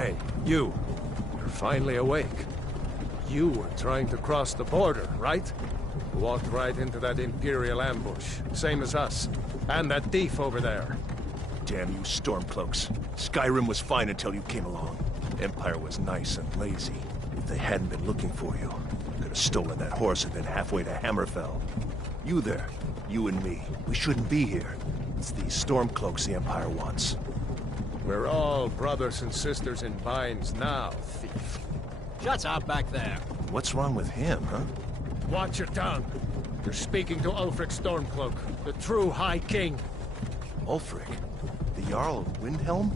Hey, you. You're finally awake. You were trying to cross the border, right? Walked right into that Imperial ambush, same as us. And that thief over there. Damn you Stormcloaks. Skyrim was fine until you came along. Empire was nice and lazy. If they hadn't been looking for you, could have stolen that horse and been halfway to Hammerfell. You there, you and me, we shouldn't be here. It's these Stormcloaks the Empire wants. We're all brothers and sisters in binds now, thief. Shut up back there. What's wrong with him, huh? Watch your tongue. You're speaking to Ulfric Stormcloak, the true High King. Ulfric? The Jarl of Windhelm?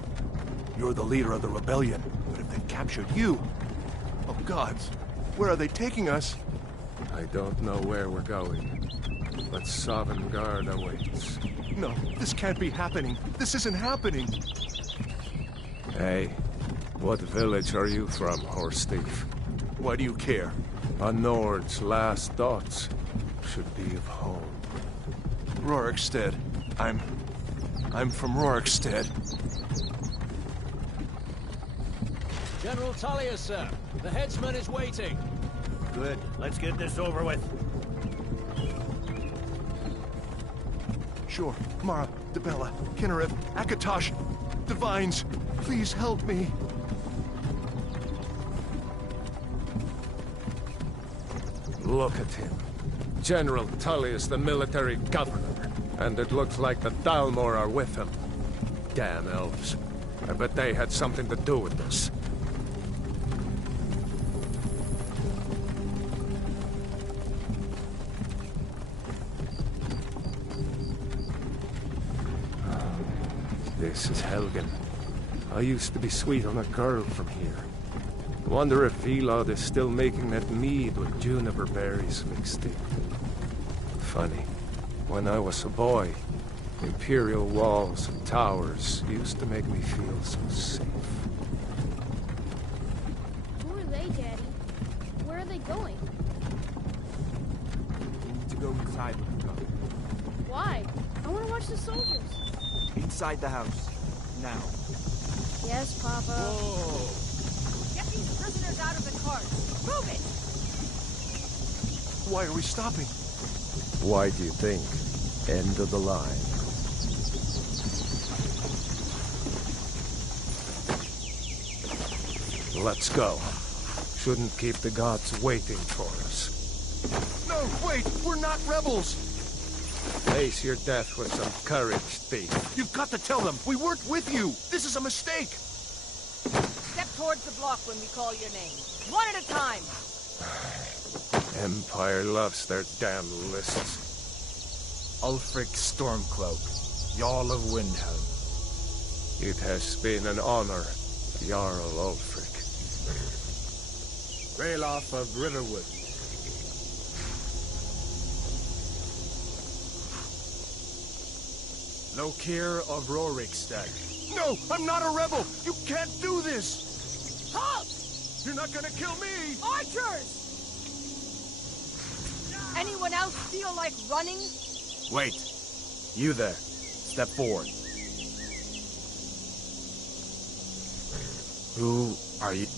You're the leader of the rebellion, but if they've captured you... Oh gods, where are they taking us? I don't know where we're going, but Sovngarde awaits. No, this can't be happening. This isn't happening. Hey, what village are you from, horse thief? Why do you care? A Nord's last thoughts should be of home. Rorikstead. I'm from Rorikstead. General Tullius, sir. The headsman is waiting. Good. Let's get this over with. Sure. Mara, Debella, Kinnarev, Akatosh, Divines, please help me. Look at him. General Tullius, the military governor. And it looks like the Dalmor are with him. Damn elves. I bet they had something to do with this. This is Helgen. I used to be sweet on a girl from here. Wonder if Vilod is still making that mead with juniper berries mixed in. Funny. When I was a boy, Imperial walls and towers used to make me feel so safe. Who are they, Daddy? Where are they going? We need to go inside with the gun. Why? I want to watch the soldiers. Inside the house. Now. Yes, Papa. Whoa! Get these prisoners out of the cart. Move it! Why are we stopping? Why do you think? End of the line. Let's go. Shouldn't keep the gods waiting for us. No, wait! We're not rebels! Face your death with some courage, thief. You've got to tell them! We weren't with you! This is a mistake! Step towards the block when we call your name. One at a time. Empire loves their damn lists. Ulfric Stormcloak, Jarl of Windhelm. It has been an honor, Jarl Ulfric. Ralof of Riverwood. Lokir of Rorikstead. No! I'm not a rebel! You can't do this! Halt! You're not gonna kill me! Archers! Anyone else feel like running? Wait. You there. Step forward. Who are you?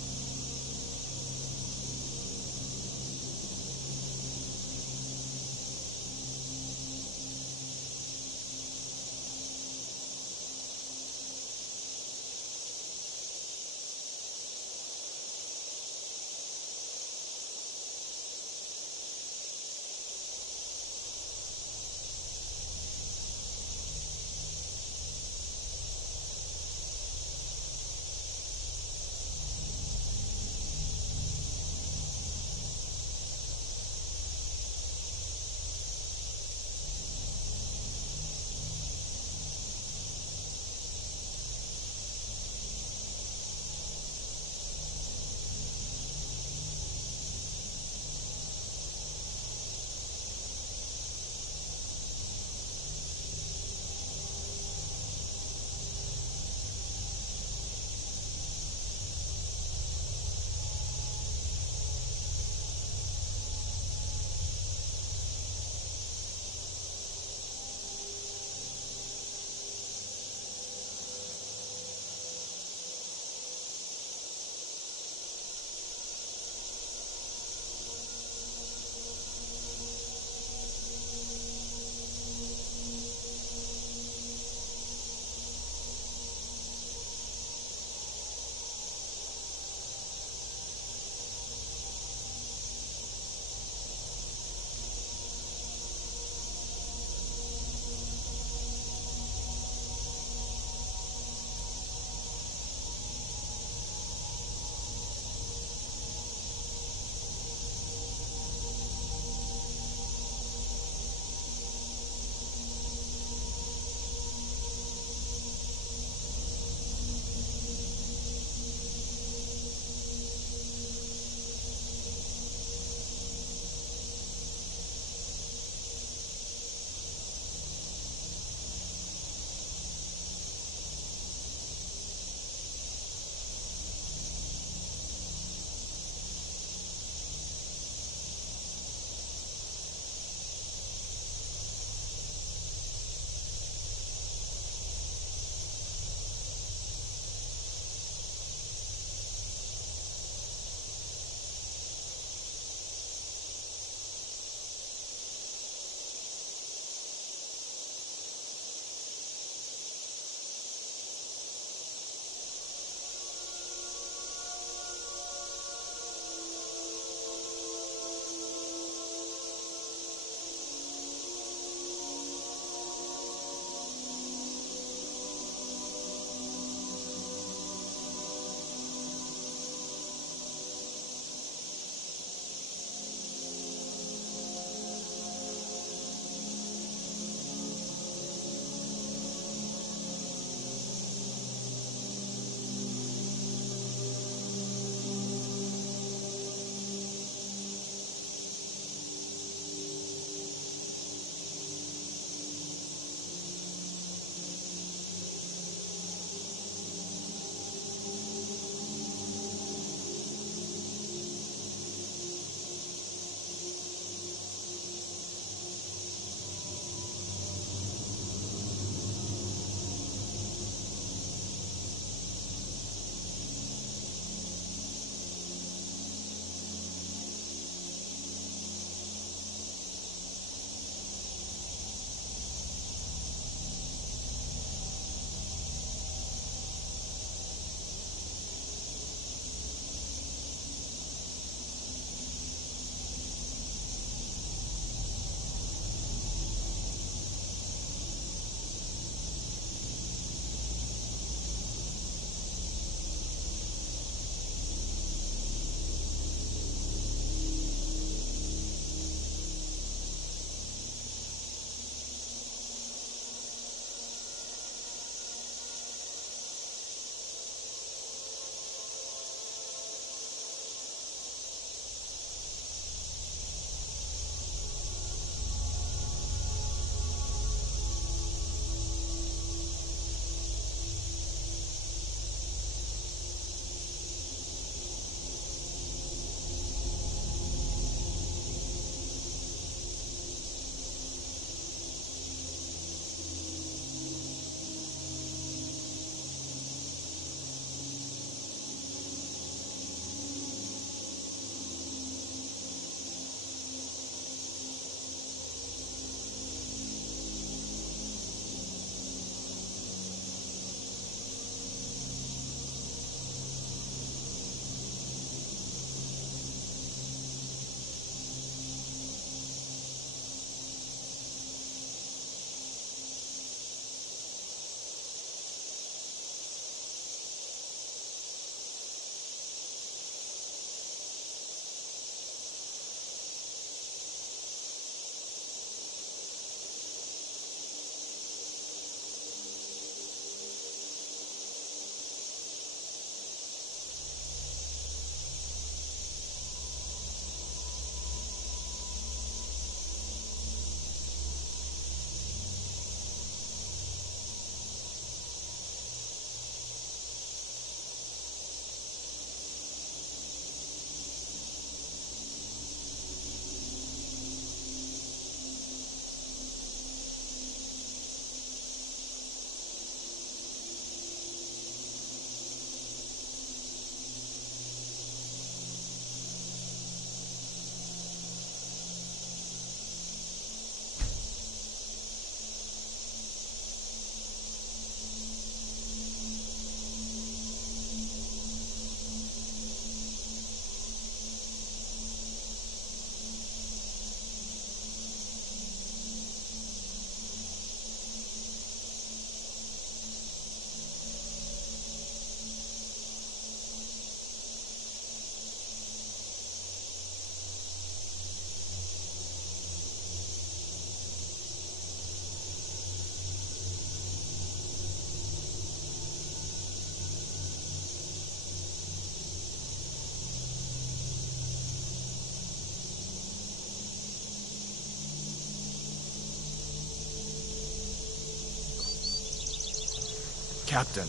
Captain,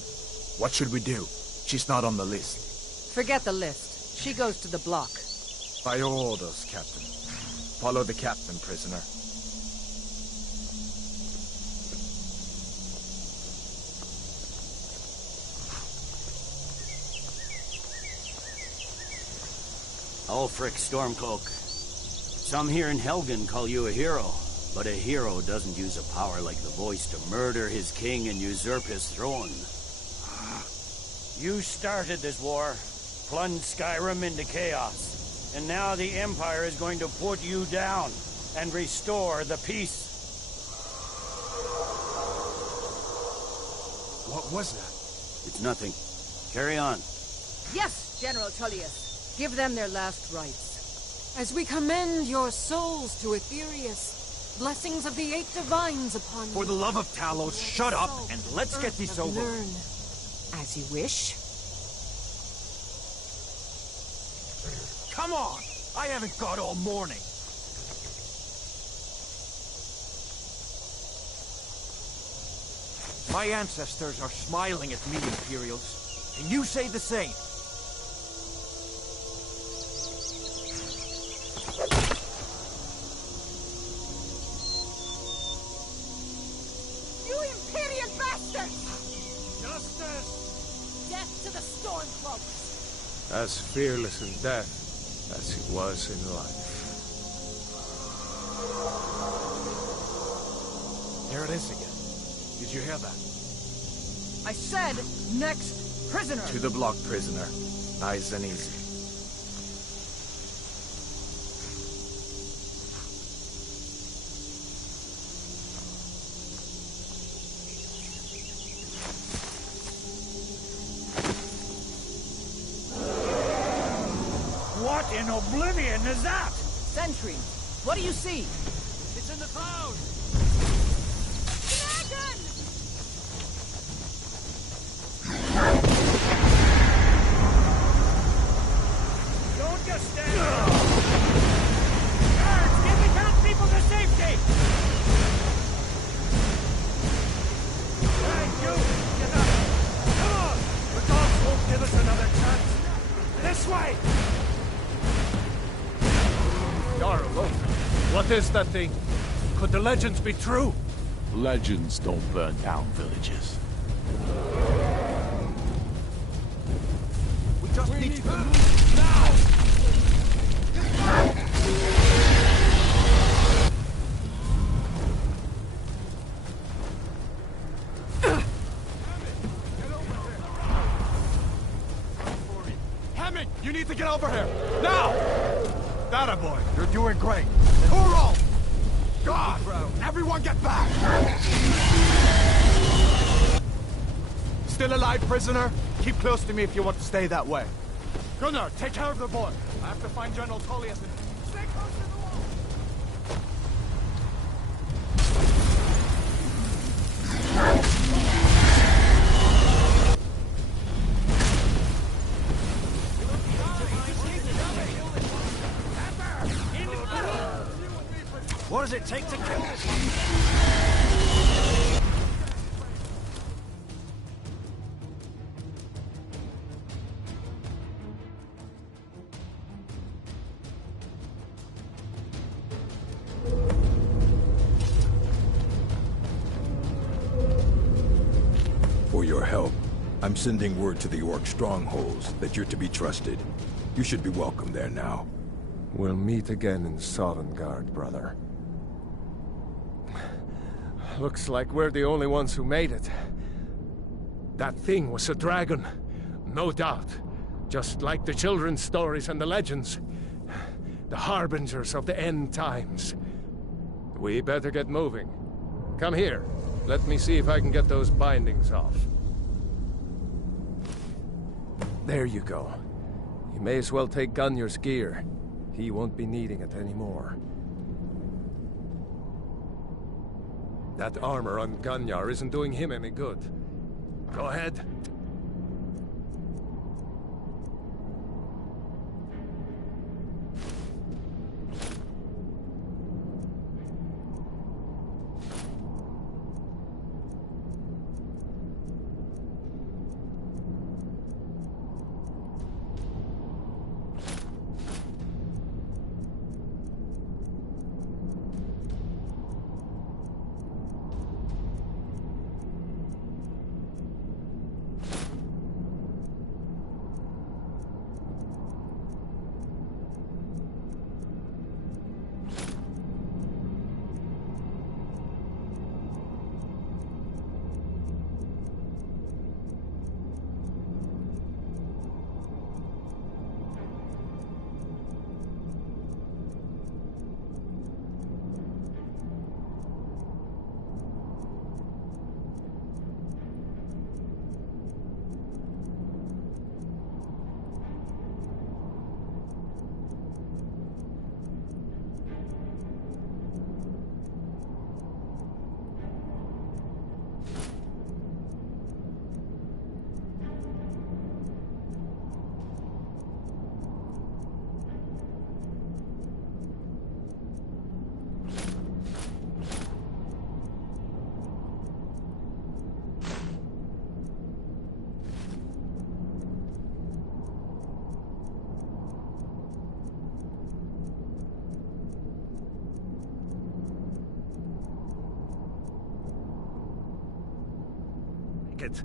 what should we do? She's not on the list. Forget the list. She goes to the block. By your orders, Captain. Follow the captain, prisoner. Ulfric Stormcloak. Some here in Helgen call you a hero, but a hero doesn't use a power like the voice to murder his king and usurp his throne. You started this war, plunged Skyrim into chaos, and now the Empire is going to put you down and restore the peace. What was that? It's nothing. Carry on. Yes, General Tullius. Give them their last rites. As we commend your souls to Aetherius, blessings of the 8 divines upon you. For the love of Talos, shut up and let's get this over. Learn. As you wish. Come on! I haven't got all morning. My ancestors are smiling at me, Imperials. Can you say the same? You Imperial bastards! Justice! Death to the Stormcloaks! As fearless in death as he was in life. There it is again. Did you hear that? I said, next prisoner! To the block, prisoner. Nice and easy. What in oblivion is that? Sentry, what do you see? It's in the cloud! Dragon! Don't just stand there! Guards, get the townspeople to safety! Hey, you! Get up! Come on! The gods won't give us another chance! This way! Jarl, look. What is that thing? Could the legends be true? Legends don't burn down villages. We just need to move now! Hammond, you need to get over here! Now! That boy, you're doing great. Hurrah! God! Everyone get back! Still alive, prisoner? Keep close to me if you want to stay that way. Gunnar, take care of the boy. I have to find General Tullius and... Stay close to the wall! What does it take to kill this? For your help, I'm sending word to the Orc strongholds that you're to be trusted. You should be welcome there now. We'll meet again in Sovngarde, brother. Looks like we're the only ones who made it. That thing was a dragon. No doubt. Just like the children's stories and the legends. The harbingers of the end times. We better get moving. Come here. Let me see if I can get those bindings off. There you go. You may as well take Gunnar's gear. He won't be needing it anymore. That armor on Gunnar isn't doing him any good. Go ahead. it.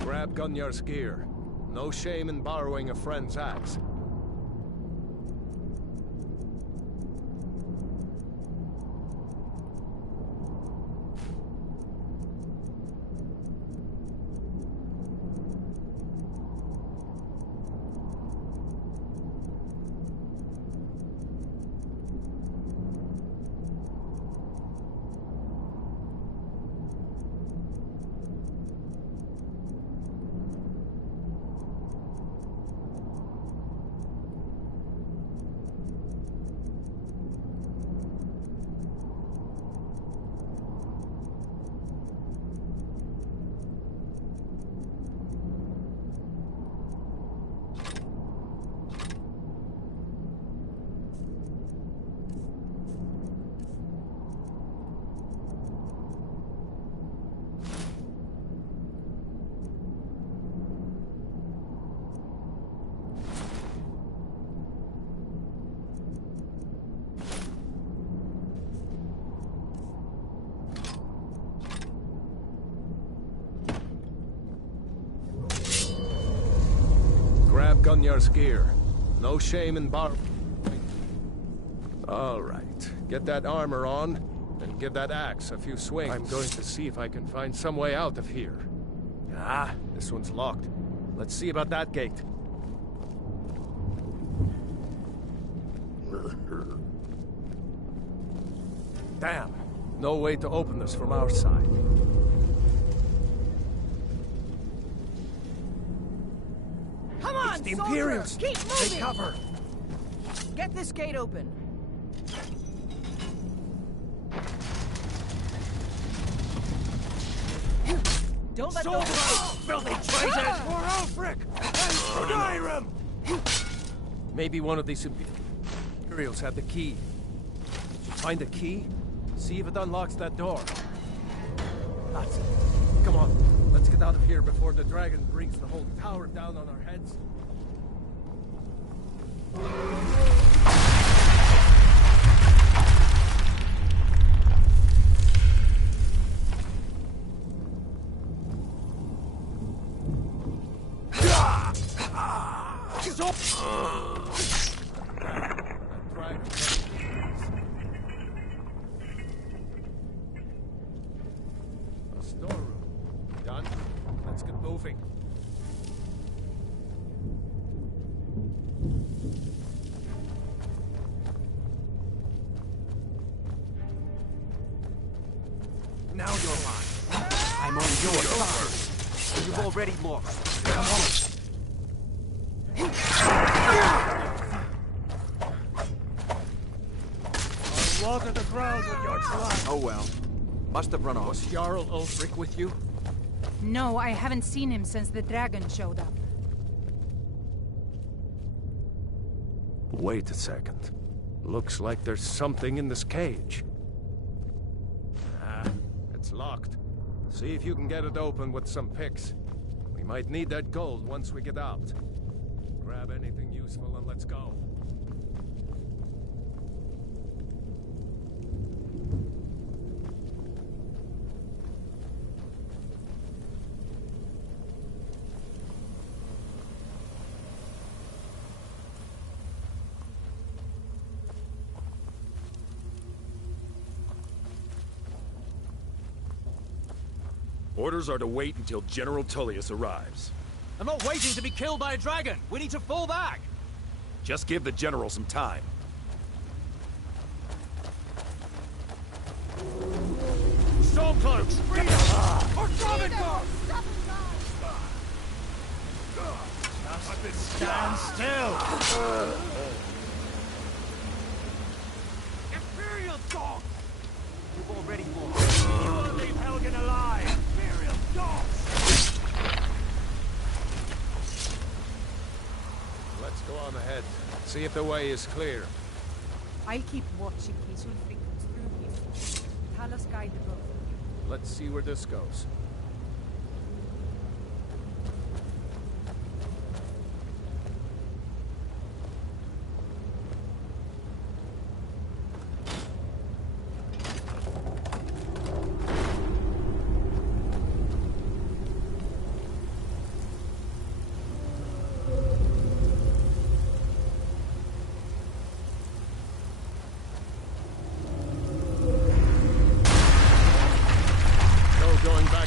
Grab Gunyar's gear. No shame in borrowing a friend's axe. Grab Gunyar's gear. No shame in borrowing. All right, get that armor on, and give that axe a few swings. I'm going to see if I can find some way out of here. Ah, this one's locked. Let's see about that gate. Damn, no way to open this from our side. Come on, The soldier! Imperials! Keep moving! Take cover! Get this gate open. Don't let Soldiers! those... Filthy traitors! For Ulfric! And Skyrim! Maybe one of these Imperials had the key. Find the key? See if it unlocks that door. That's it. Come on, let's get out of here before the dragon brings the whole tower down on our heads. Storeroom. Done. Let's get moving. Now you're on. I'm on your side. You've already lost. Come on. I'll water the ground with your blood. Oh well. Must have run off. Was Jarl Ulfric with you? No, I haven't seen him since the dragon showed up. Wait a second. Looks like there's something in this cage. Ah, it's locked. See if you can get it open with some picks. We might need that gold once we get out. Grab anything useful and let's go. Orders are to wait until General Tullius arrives. I'm not waiting to be killed by a dragon. We need to fall back. Just give the General some time. Stormcloaks! Freedom! Or Stormcloaks! Stand still! Imperial dog! You've already won. You won't leave Helgen alive! Imperial dogs! Let's go on ahead. See if the way is clear. I'll keep watch in case Ulfric comes through here. Talos guide the boat. Let's see where this goes.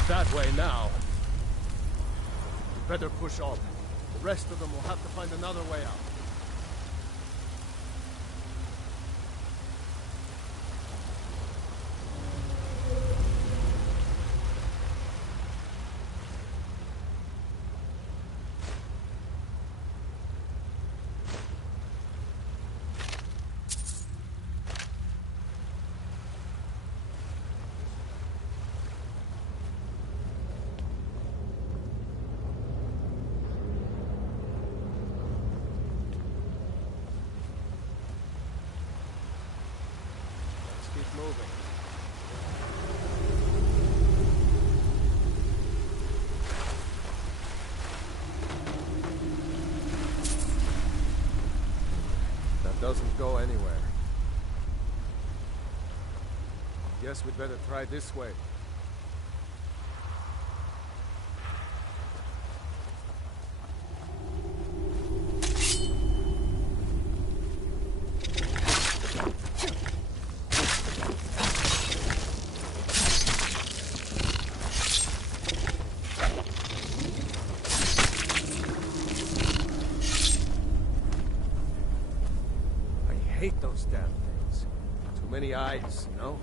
That way now. Better push on. The rest of them will have to find another way out. Moving. That doesn't go anywhere. Guess we'd better try this way. I hate those damn things. Too many eyes, you know?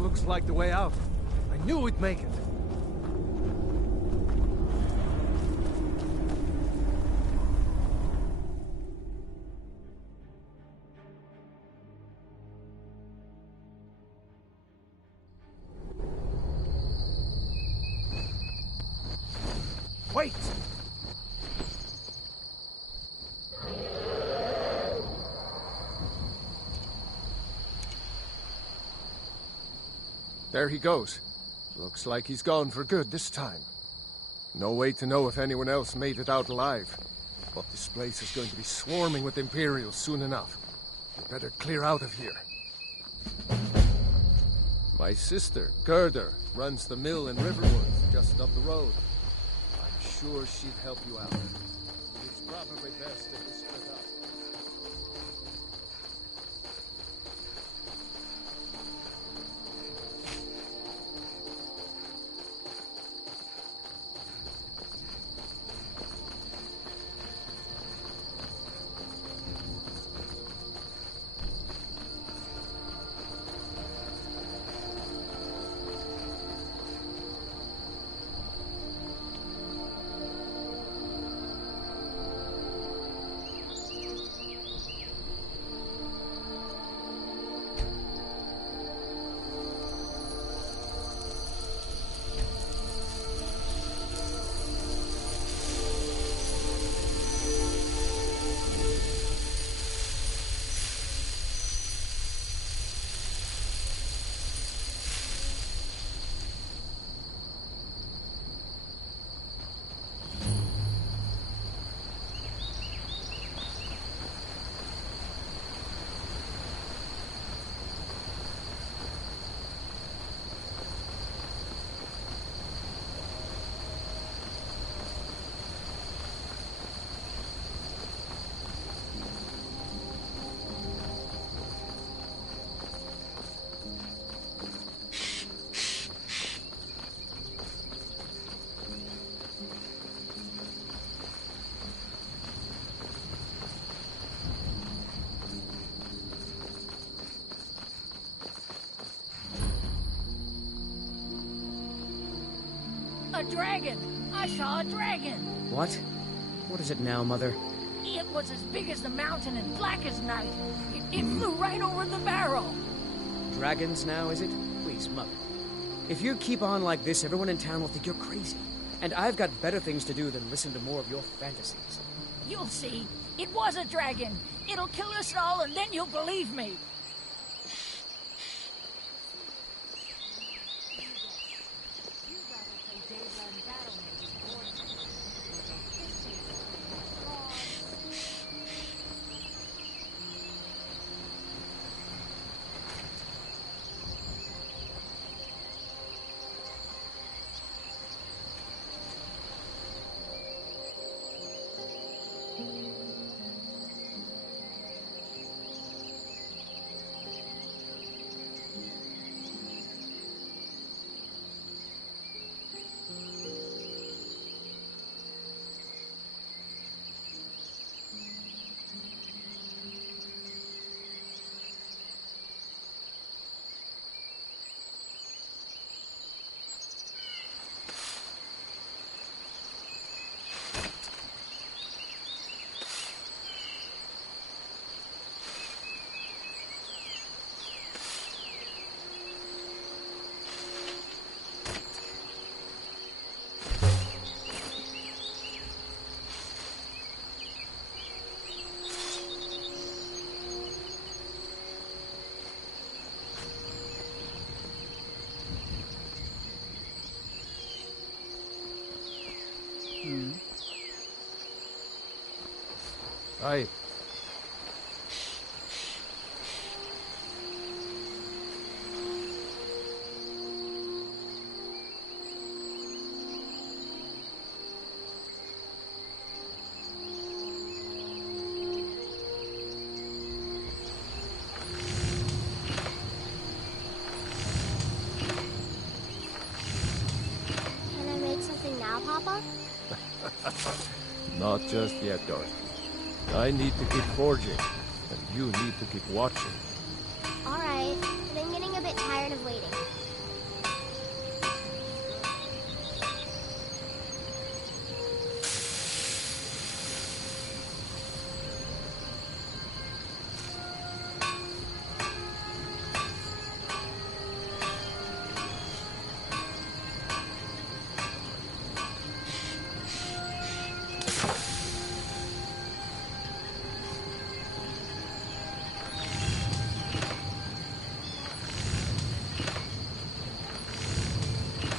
Looks like the way out. I knew we'd make it. Wait! There he goes. Looks like he's gone for good this time. No way to know if anyone else made it out alive. But this place is going to be swarming with Imperials soon enough. We better clear out of here. My sister, Gerda, runs the mill in Riverwood, just up the road. I'm sure she'd help you out. It's probably best if we split up. A dragon! I saw a dragon! What? What is it now, Mother? It was as big as the mountain and black as night. It flew right over the barrel. Dragons now, is it? Please, Mother. If you keep on like this, everyone in town will think you're crazy. And I've got better things to do than listen to more of your fantasies. You'll see. It was a dragon. It'll kill us all, and then you'll believe me. Aye. Can I make something now, Papa? Not just yet, Dorothy. I need to keep forging, and you need to keep watching. All right, but I'm getting a bit tired of waiting.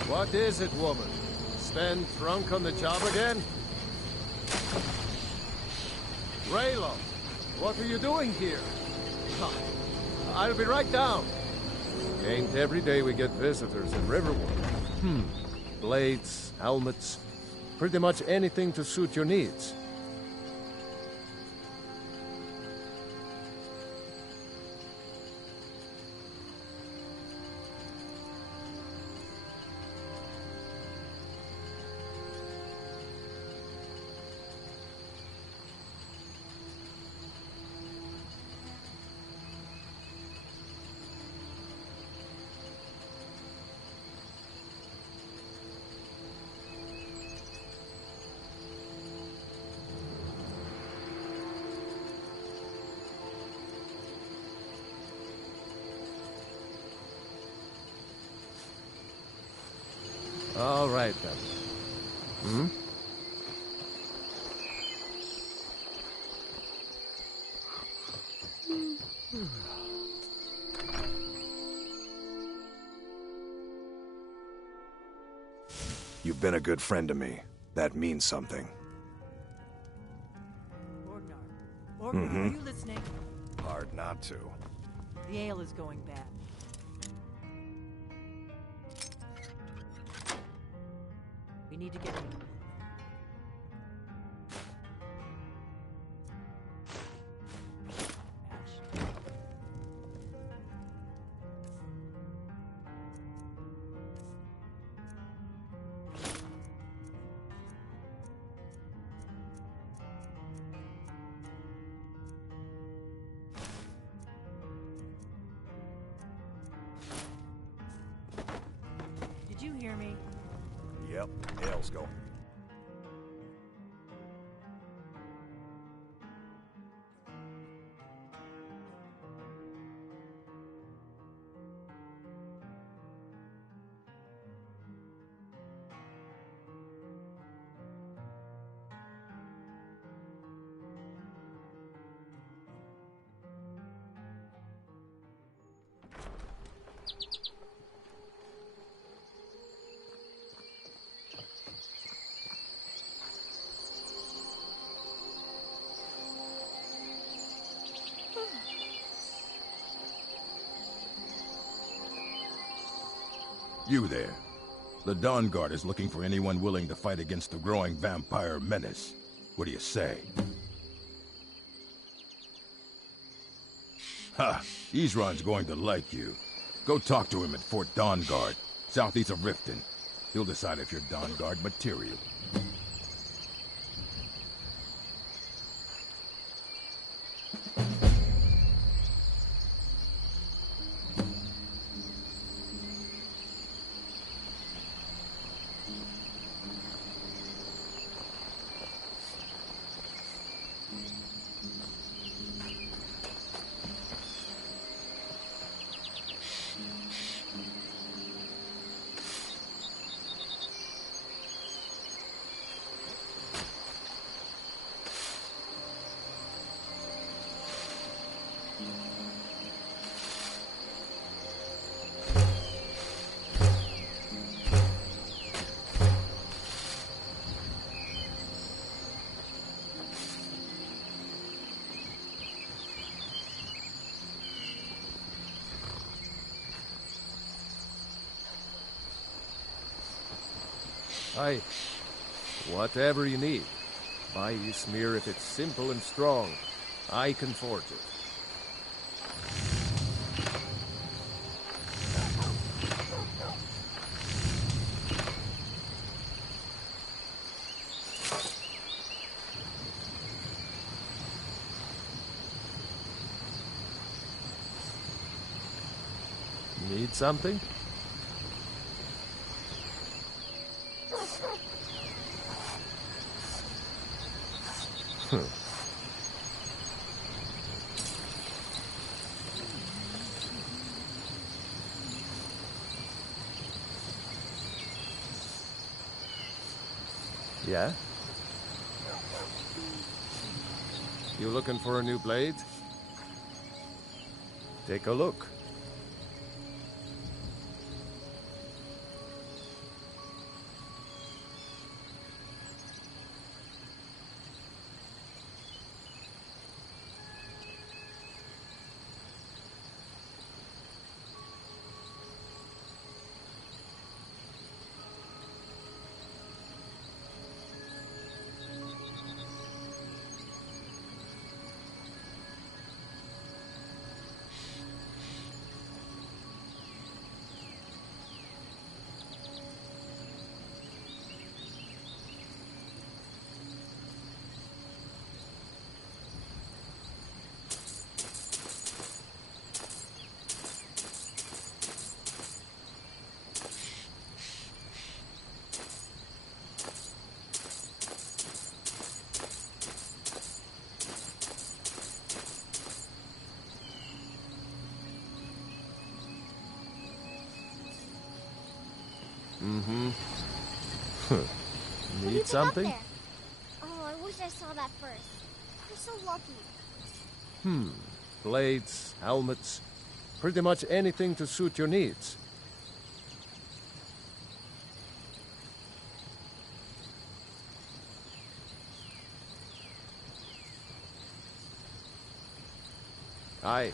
What is it, woman? Stand drunk on the job again? Raylo, what are you doing here? I'll be right down. Ain't every day we get visitors in Riverwood. Blades, helmets, pretty much anything to suit your needs. All right, then. You've been a good friend to me. That means something. Orgnar, are you listening? Hard not to. The ale is going bad. We need to get... Did you hear me? Yep, Hale's going. You there. The Dawn Guard is looking for anyone willing to fight against the growing vampire menace. What do you say? Ha! Isran's going to like you. Go talk to him at Fort Dawn Guard, southeast of Riften. He'll decide if you're Dawn Guard material. Aye. Whatever you need. Buy you smear if it's simple and strong. I can forge it. Need something? Yeah? You looking for a new blade? Take a look. Mm-hmm. Need something? Oh, I wish I saw that first. You're so lucky. Blades, helmets, pretty much anything to suit your needs. Aye.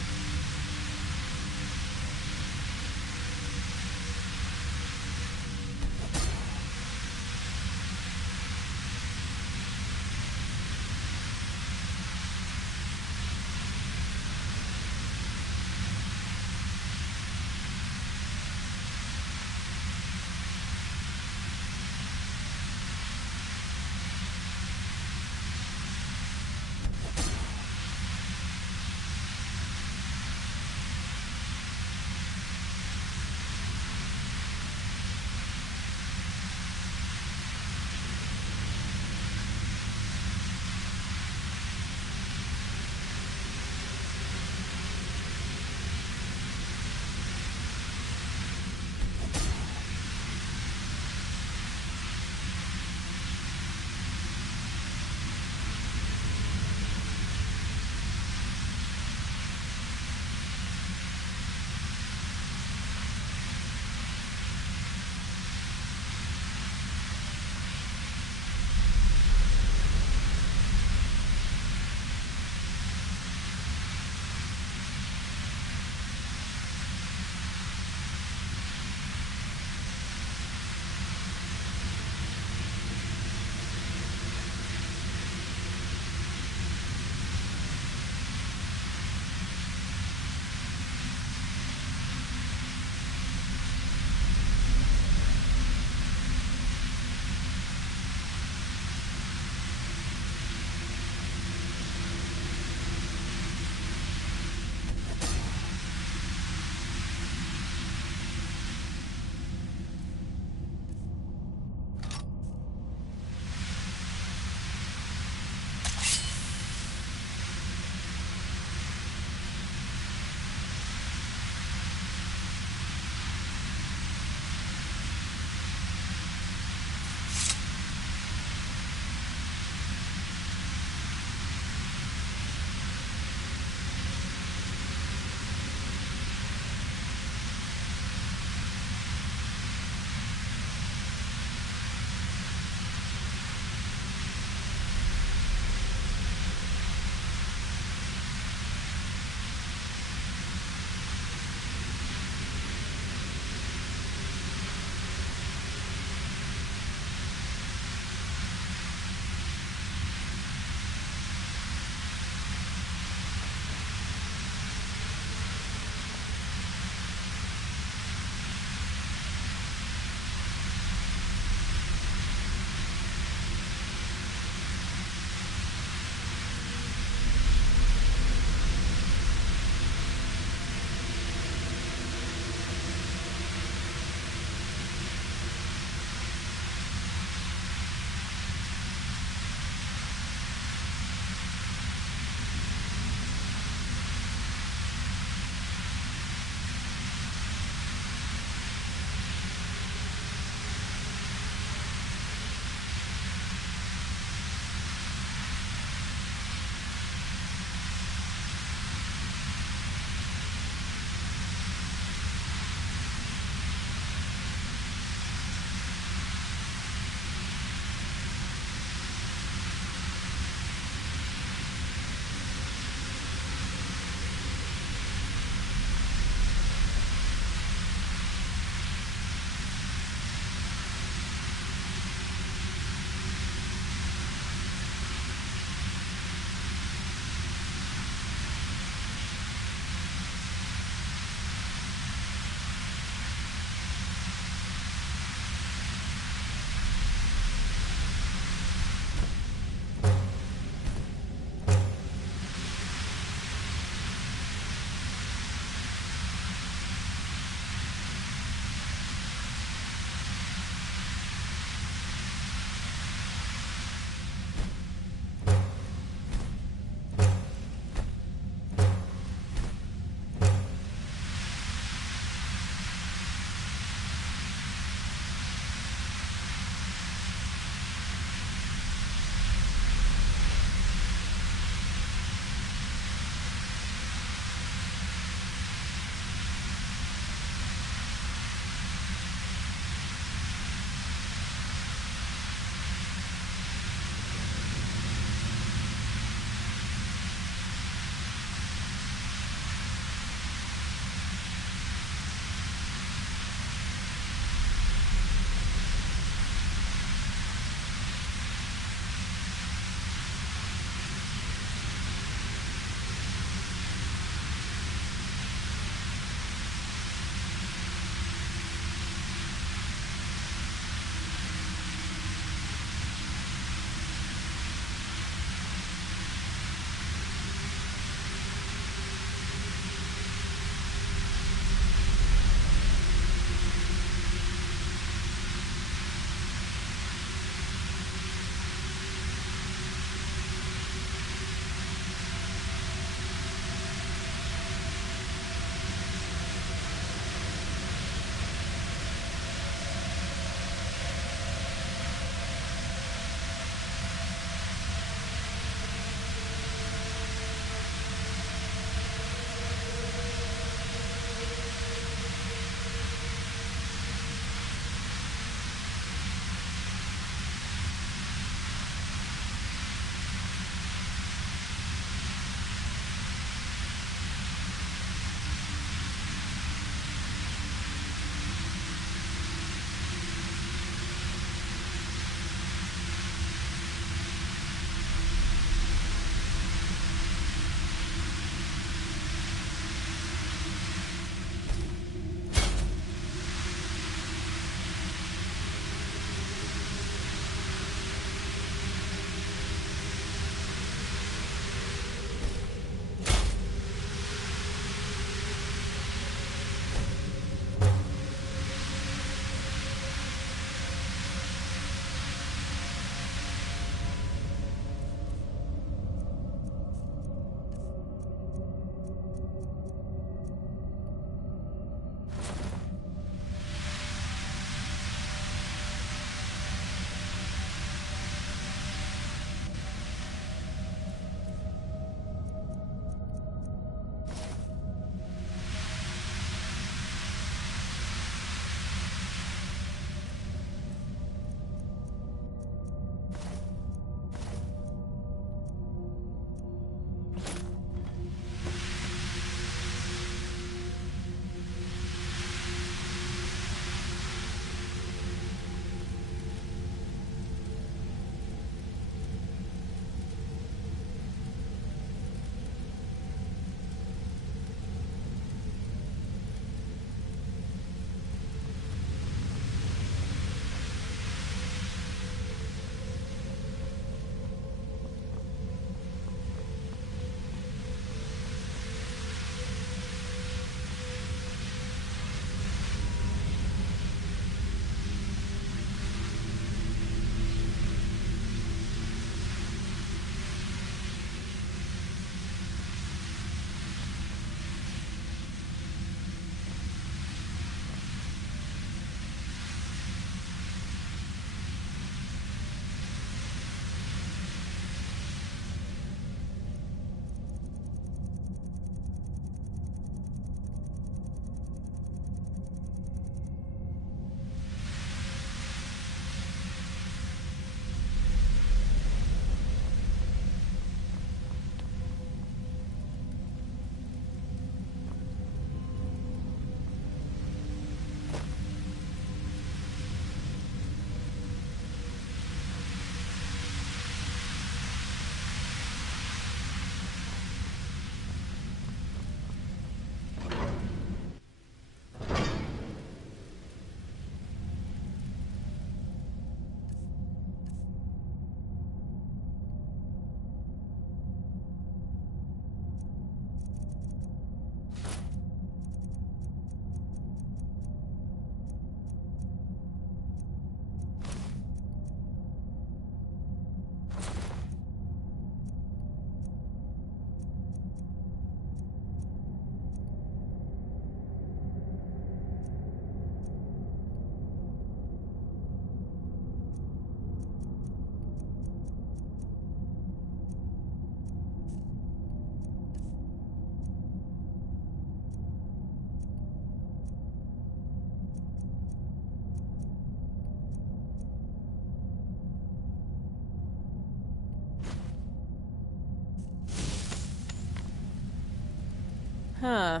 Huh.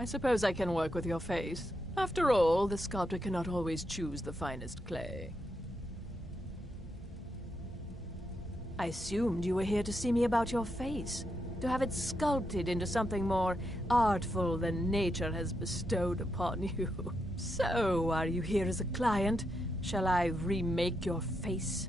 I suppose I can work with your face. After all, the sculptor cannot always choose the finest clay. I assumed you were here to see me about your face, to have it sculpted into something more artful than nature has bestowed upon you. So, are you here as a client? Shall I remake your face?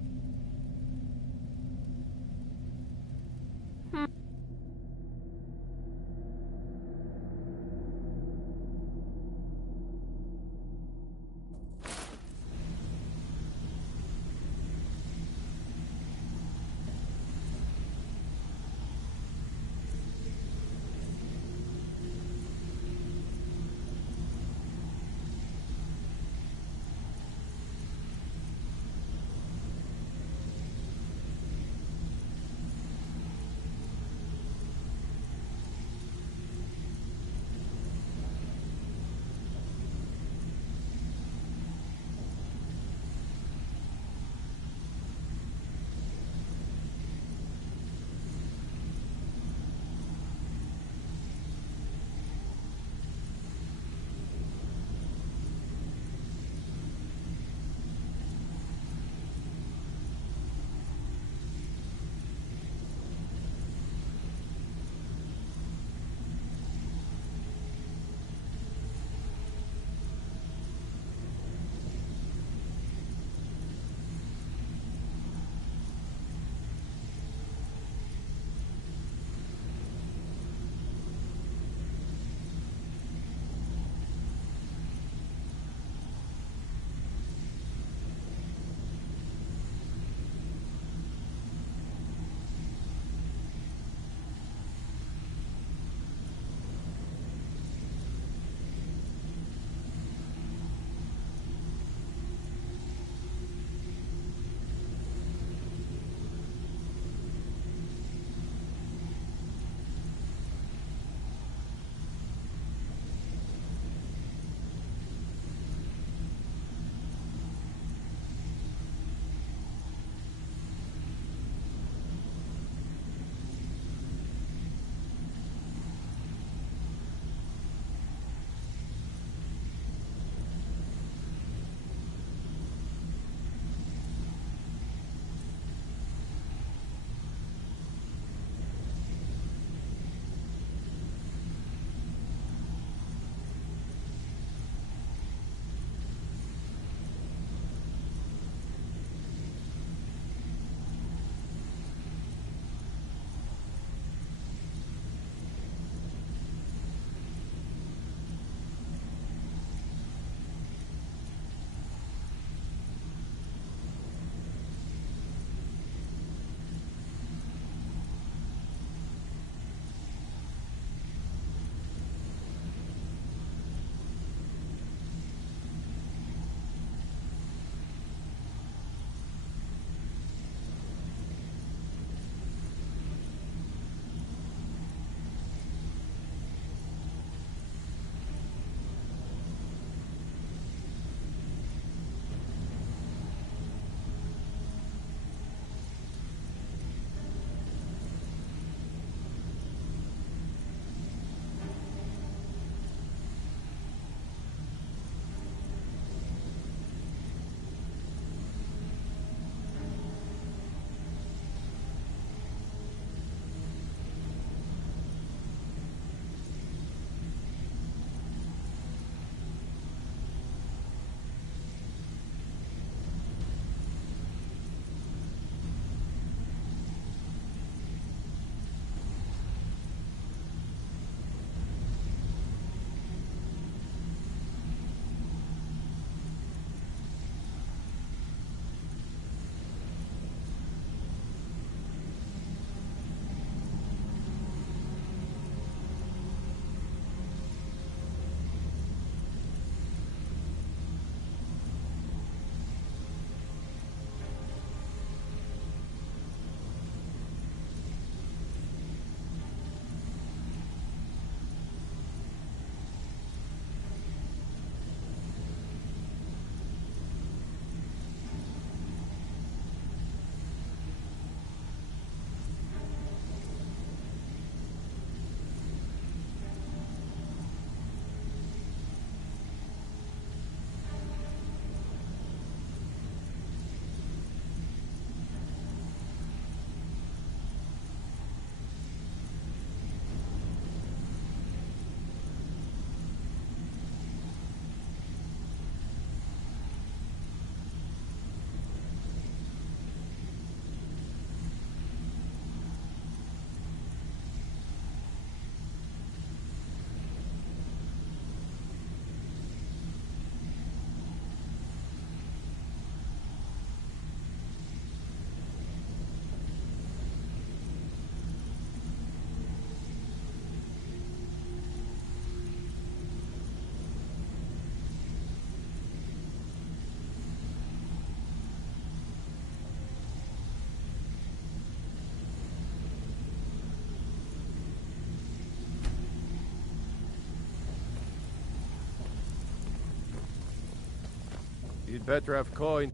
You'd better have coin.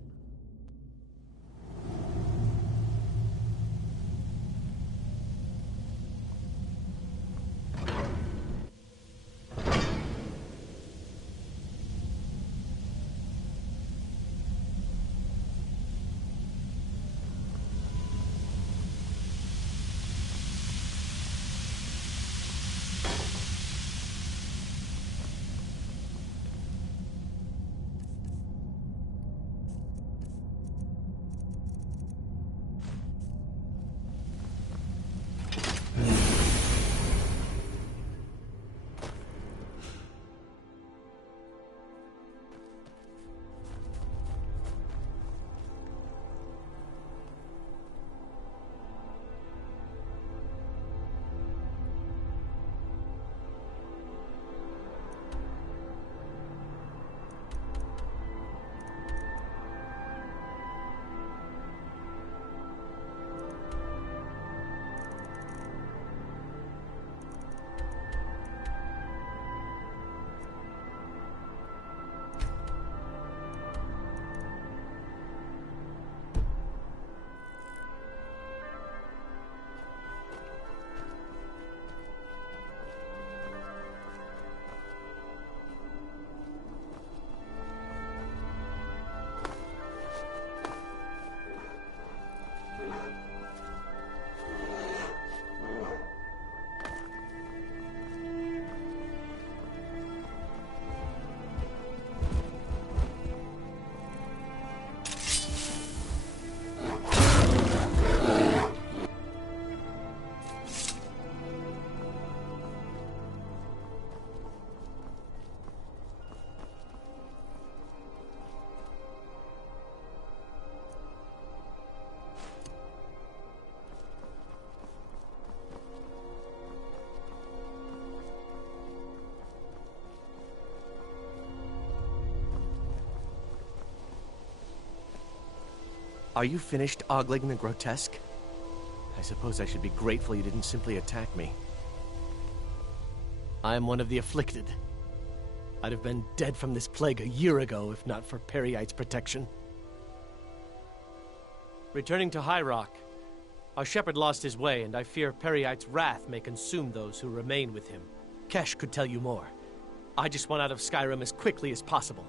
Are you finished ogling the grotesque? I suppose I should be grateful you didn't simply attack me. I am one of the afflicted. I'd have been dead from this plague a year ago if not for Peryite's protection. Returning to High Rock, our shepherd lost his way, and I fear Peryite's wrath may consume those who remain with him. Kesh could tell you more. I just want out of Skyrim as quickly as possible.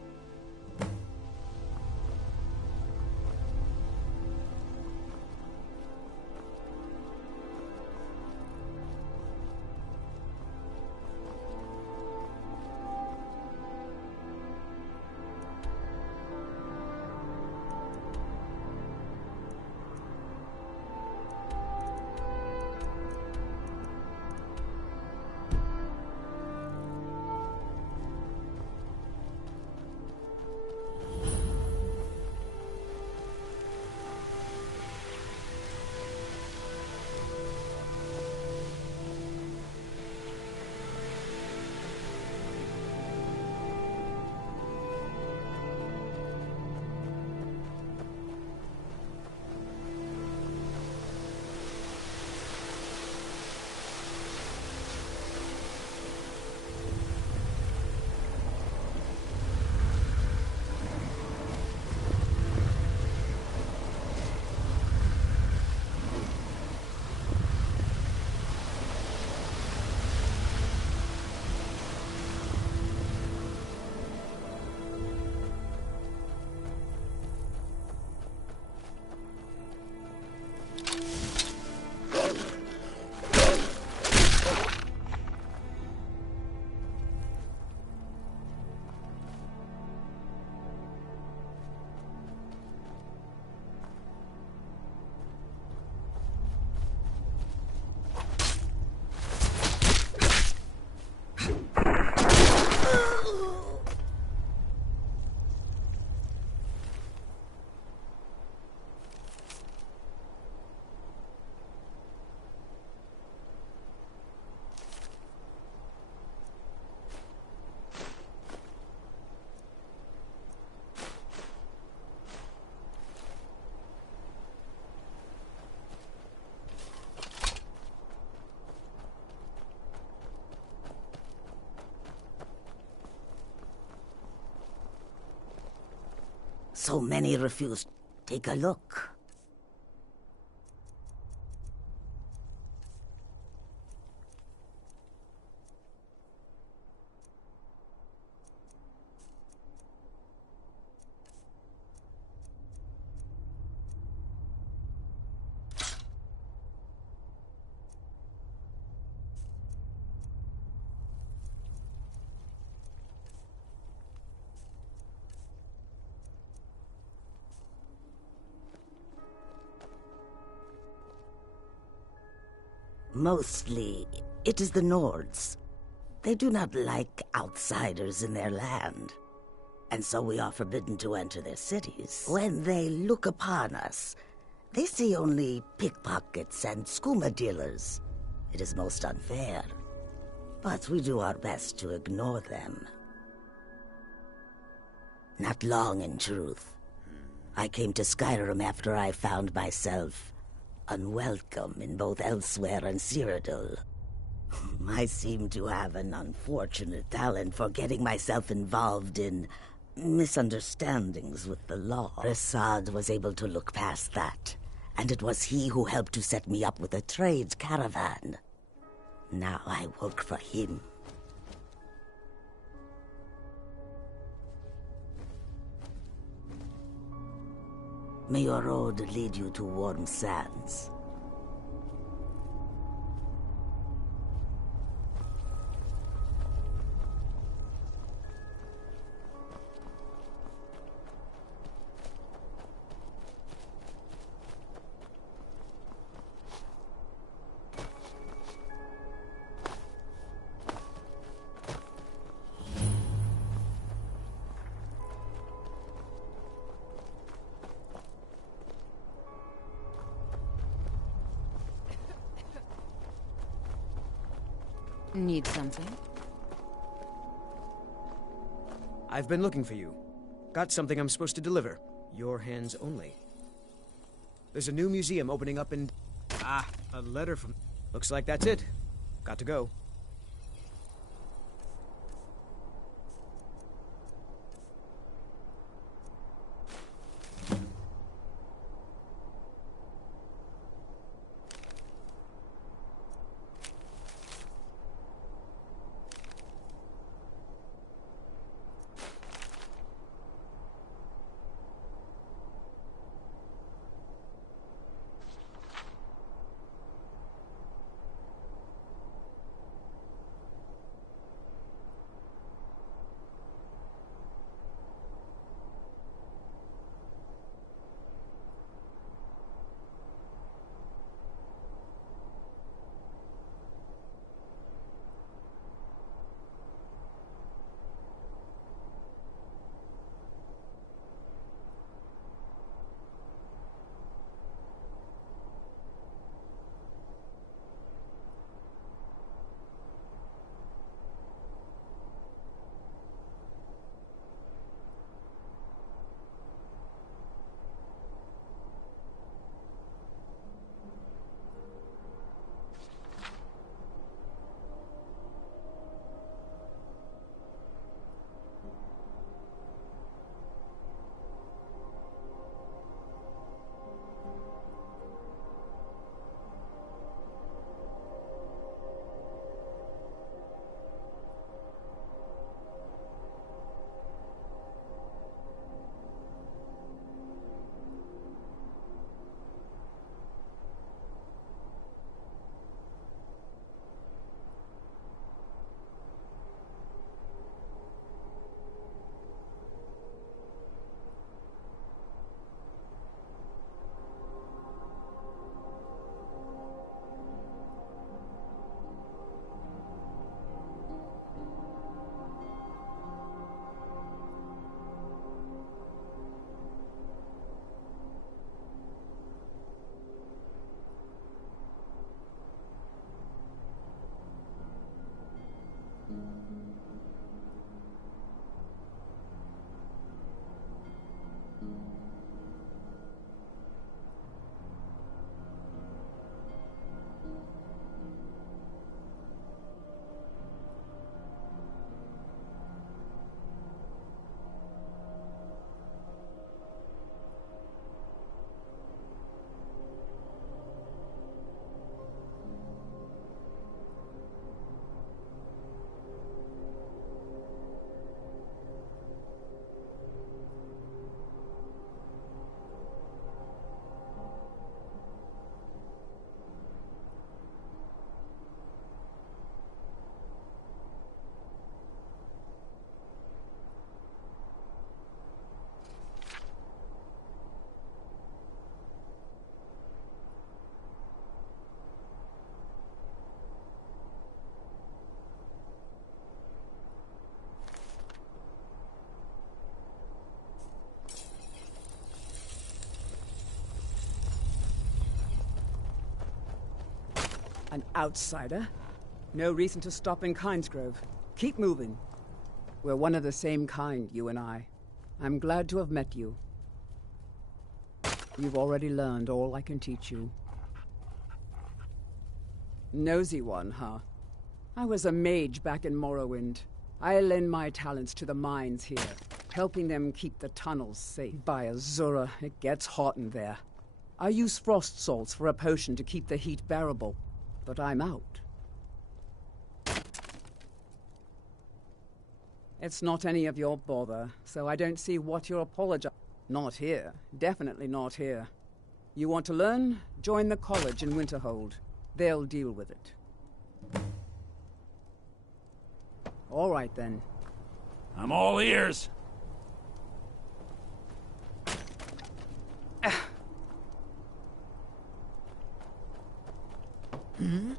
so many refuse. Take a look. Mostly, it is the Nords. They do not like outsiders in their land, and so we are forbidden to enter their cities. When they look upon us, they see only pickpockets and skooma dealers. It is most unfair, but we do our best to ignore them. Not long, in truth. I came to Skyrim after I found myself unwelcome in both Elsewhere and Cyrodiil. I seem to have an unfortunate talent for getting myself involved in misunderstandings with the law. Rasad was able to look past that, and it was he who helped to set me up with a trade caravan. Now I work for him. May your road lead you to warm sands. Need something? I've been looking for you. Got something I'm supposed to deliver. Your hands only. There's a new museum opening up in... Ah, a letter from... Looks like that's it. Got to go. An outsider? No reason to stop in Kinesgrove. Keep moving. We're one of the same kind, you and I. I'm glad to have met you. You've already learned all I can teach you. Nosy one, huh? I was a mage back in Morrowind. I lend my talents to the mines here, helping them keep the tunnels safe. By Azura, it gets hot in there. I use frost salts for a potion to keep the heat bearable, but I'm out. It's not any of your bother, so I don't see what you're apologizing. Not here. Definitely not here. You want to learn? Join the college in Winterhold. They'll deal with it. All right, then. I'm all ears. Hmm?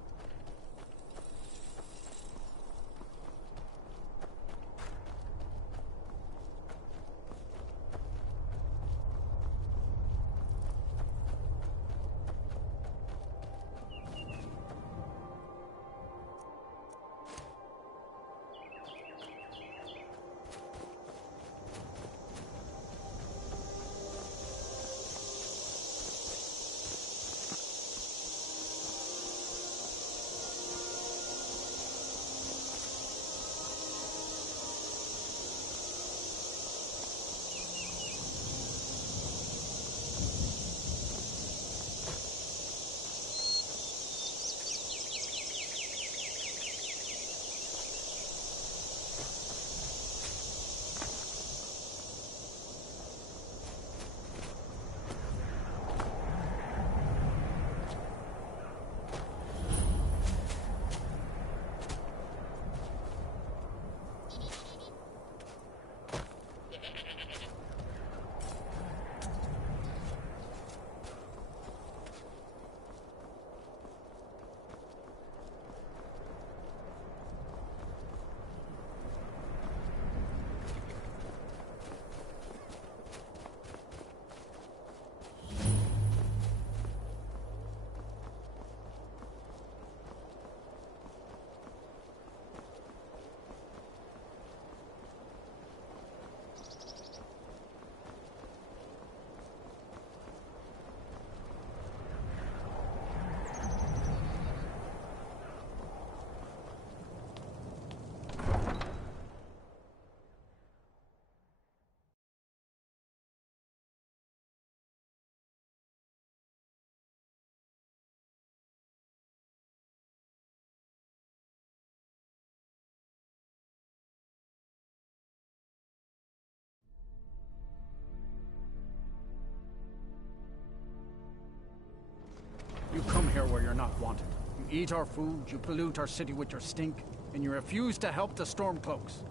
You come here where you're not wanted. You eat our food, you pollute our city with your stink, and you refuse to help the Stormcloaks.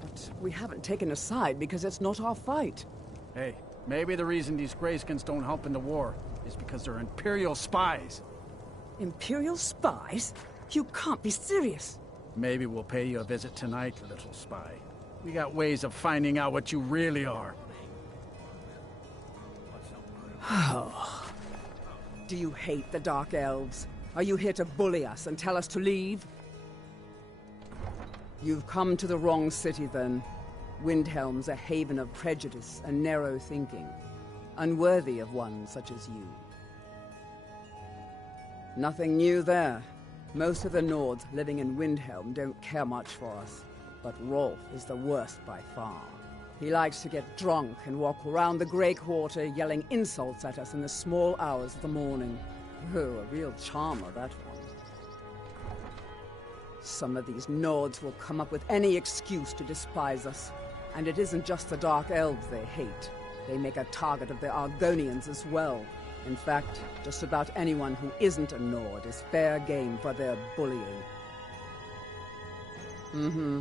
But we haven't taken a side because it's not our fight. Hey, maybe the reason these Greyskins don't help in the war is because they're Imperial spies. Imperial spies? You can't be serious. Maybe we'll pay you a visit tonight, little spy. We got ways of finding out what you really are. Do you hate the Dark Elves? Are you here to bully us and tell us to leave? You've come to the wrong city, then. Windhelm's a haven of prejudice and narrow thinking, unworthy of one such as you. Nothing new there. Most of the Nords living in Windhelm don't care much for us, but Rolf is the worst by far. He likes to get drunk and walk around the Grey Quarter yelling insults at us in the small hours of the morning. Oh, a real charmer, that one. Some of these Nords will come up with any excuse to despise us. And it isn't just the Dark Elves they hate. They make a target of the Argonians as well. In fact, just about anyone who isn't a Nord is fair game for their bullying. Mm-hmm.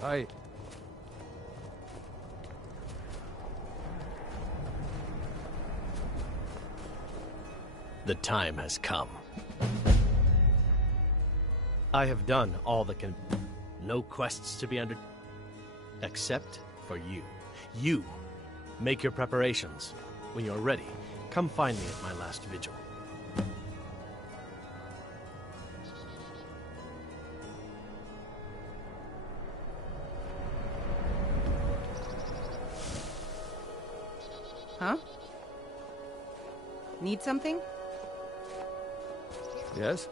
Hi. The time has come. I have done all that can... No quests to be under... Except for you. You! Make your preparations. When you're ready, come find me at my last vigil. Huh? Need something? Yes?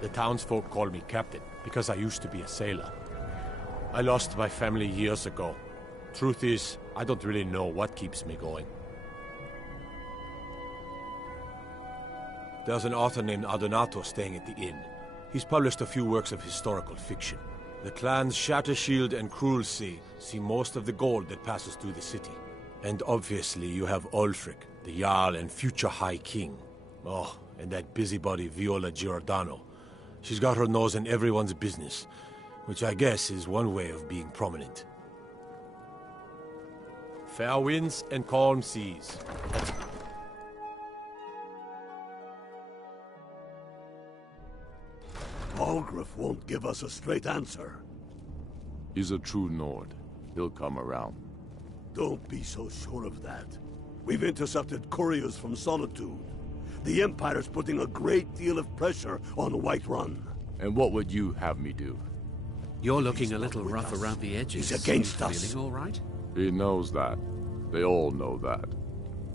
The townsfolk call me captain because I used to be a sailor. I lost my family years ago. Truth is, I don't really know what keeps me going. There's an author named Adonato staying at the inn. He's published a few works of historical fiction. The clans Shattershield and Cruelsea see most of the gold that passes through the city. And obviously you have Ulfric, the Jarl and future High King. Oh, and that busybody Viola Giordano. She's got her nose in everyone's business, which I guess is one way of being prominent. Fair winds and calm seas. Balgruuf won't give us a straight answer. He's a true Nord. He'll come around. Don't be so sure of that. We've intercepted couriers from Solitude. The Empire's putting a great deal of pressure on Whiterun. And what would you have me do? You're looking a little rough around the edges. He's against us. Feeling all right? He knows that. They all know that.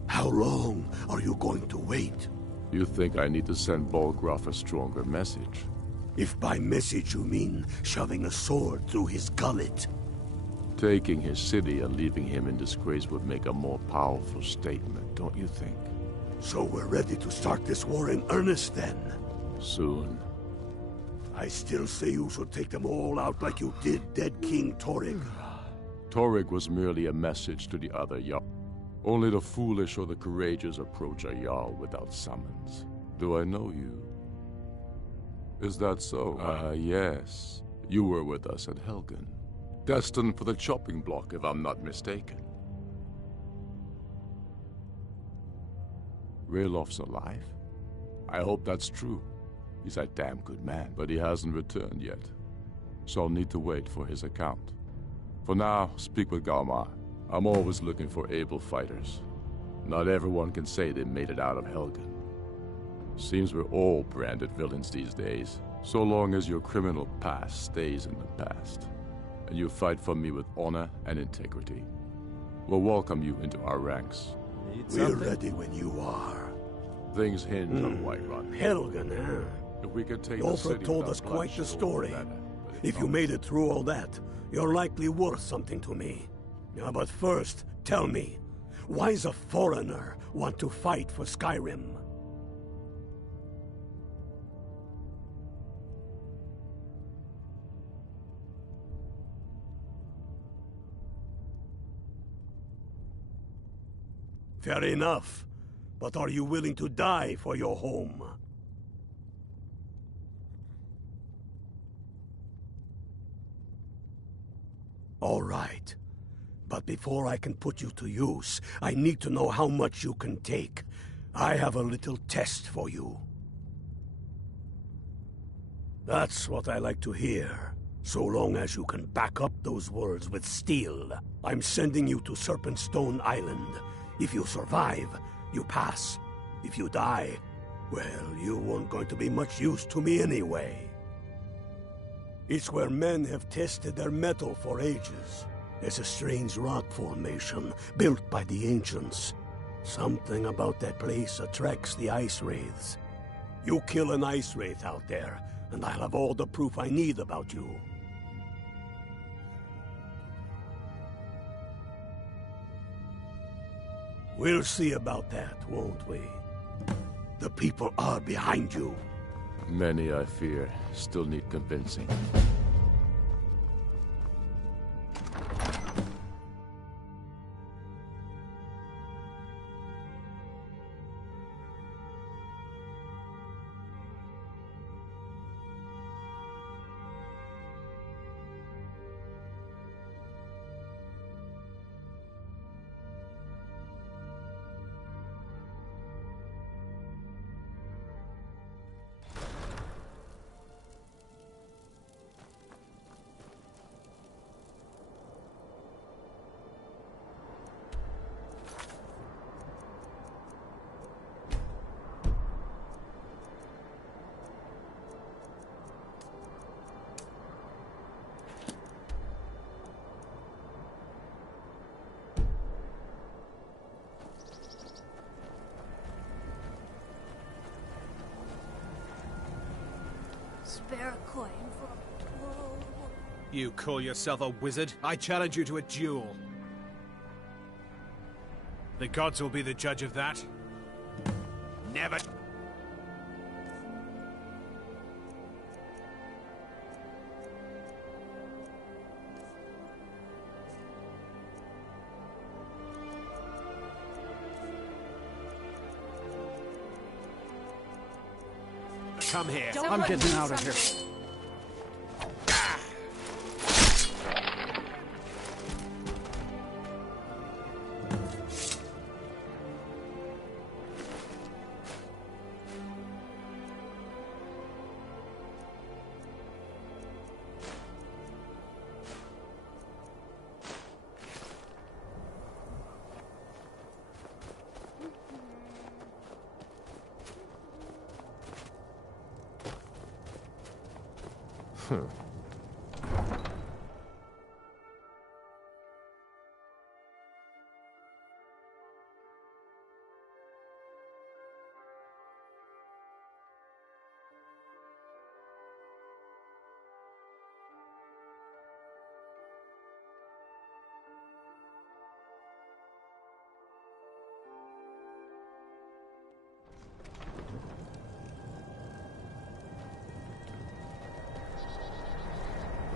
How long are you going to wait? You think I need to send Balgruuf a stronger message? If by message you mean shoving a sword through his gullet. Taking his city and leaving him in disgrace would make a more powerful statement, don't you think? So we're ready to start this war in earnest then? Soon. I still say you should take them all out like you did dead King Torrig. Torrig was merely a message to the other Jarl. Only the foolish or the courageous approach a Jarl without summons. Do I know you? Is that so? Yes. You were with us at Helgen. Destined for the chopping block, if I'm not mistaken. Raylof's alive? I hope that's true. He's a damn good man, but he hasn't returned yet. So I'll need to wait for his account. For now, speak with Galmar. I'm always looking for able fighters. Not everyone can say they made it out of Helgen. Seems we're all branded villains these days, so long as your criminal past stays in the past, and you fight for me with honor and integrity. We'll welcome you into our ranks. We're ready when you are. Things hinge on Whiterun. Helgen, huh? If we could take Ulfric told us quite the story. If you made it through all that, you're likely worth something to me. Now, but first, tell me, why does a foreigner want to fight for Skyrim? Fair enough. But are you willing to die for your home? All right. But before I can put you to use, I need to know how much you can take. I have a little test for you. That's what I like to hear. So long as you can back up those words with steel. I'm sending you to Serpentstone Island. If you survive, you pass. If you die, well, you weren't going to be much use to me anyway. It's where men have tested their metal for ages. There's a strange rock formation built by the ancients. Something about that place attracts the ice wraiths. You kill an ice wraith out there, and I'll have all the proof I need about you. We'll see about that, won't we? The people are behind you. Many, I fear, still need convincing. spare coin for... Whoa. You call yourself a wizard? I challenge you to a duel. The gods will be the judge of that. Never... Come here. I'm getting out of here.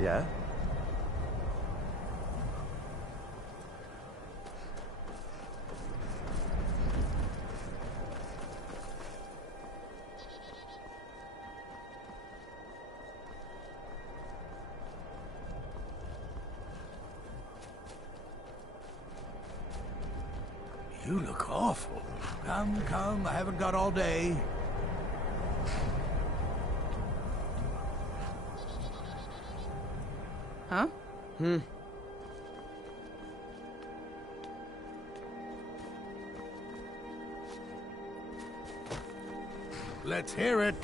Yeah? You look awful. Come, I haven't got all day. Huh? Let's hear it.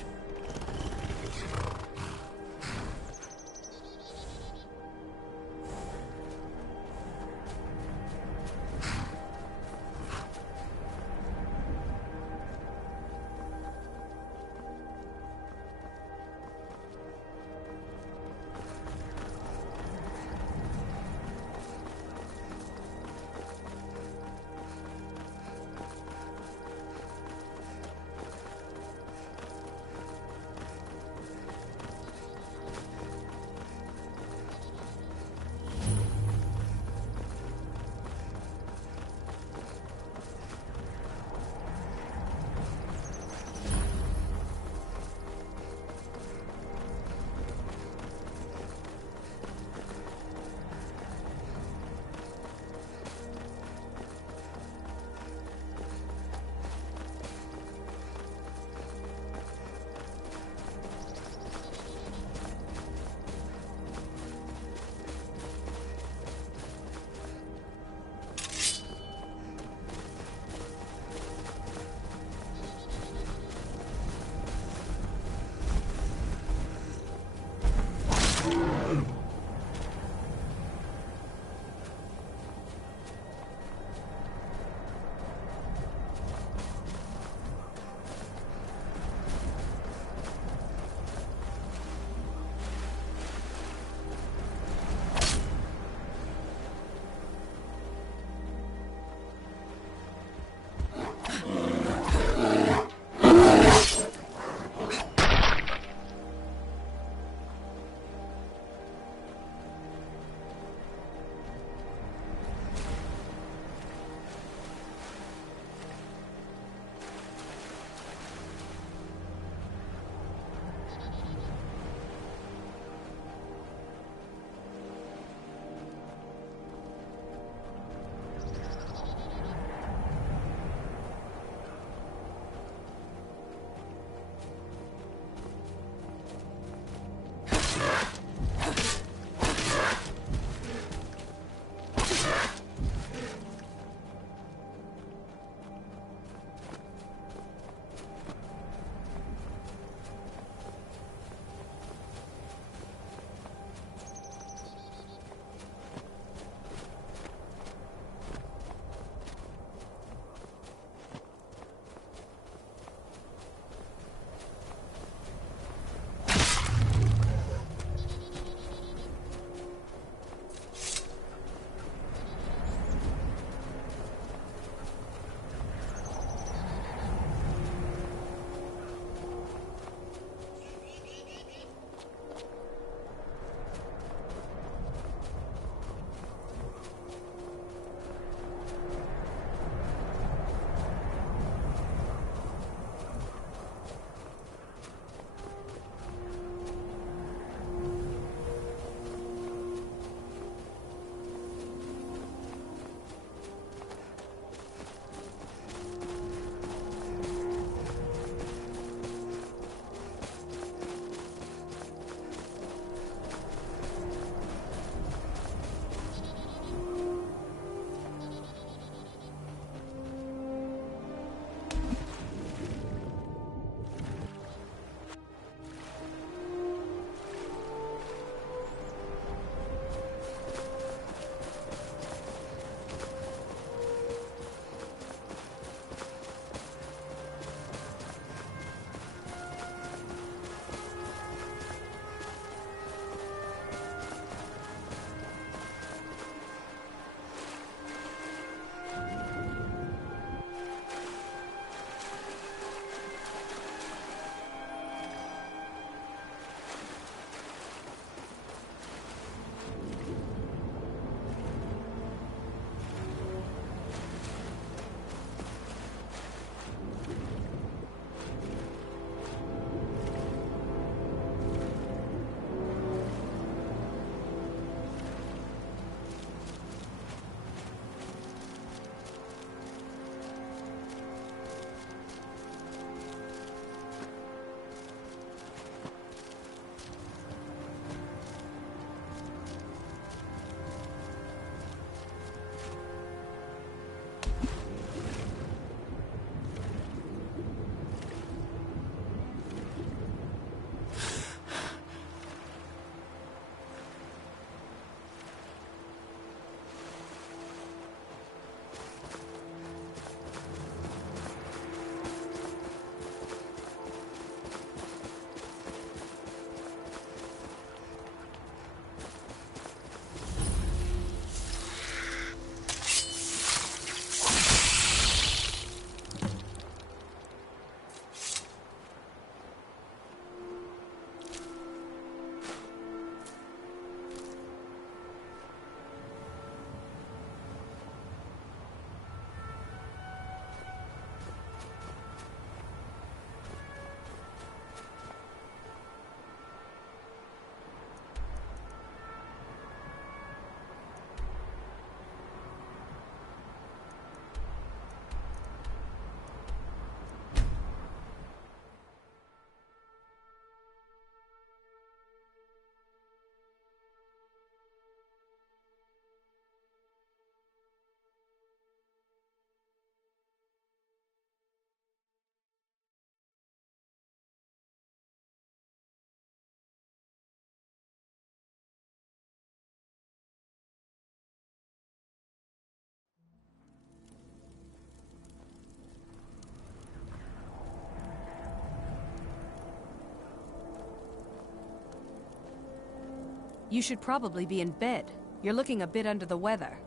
You should probably be in bed. You're looking a bit under the weather.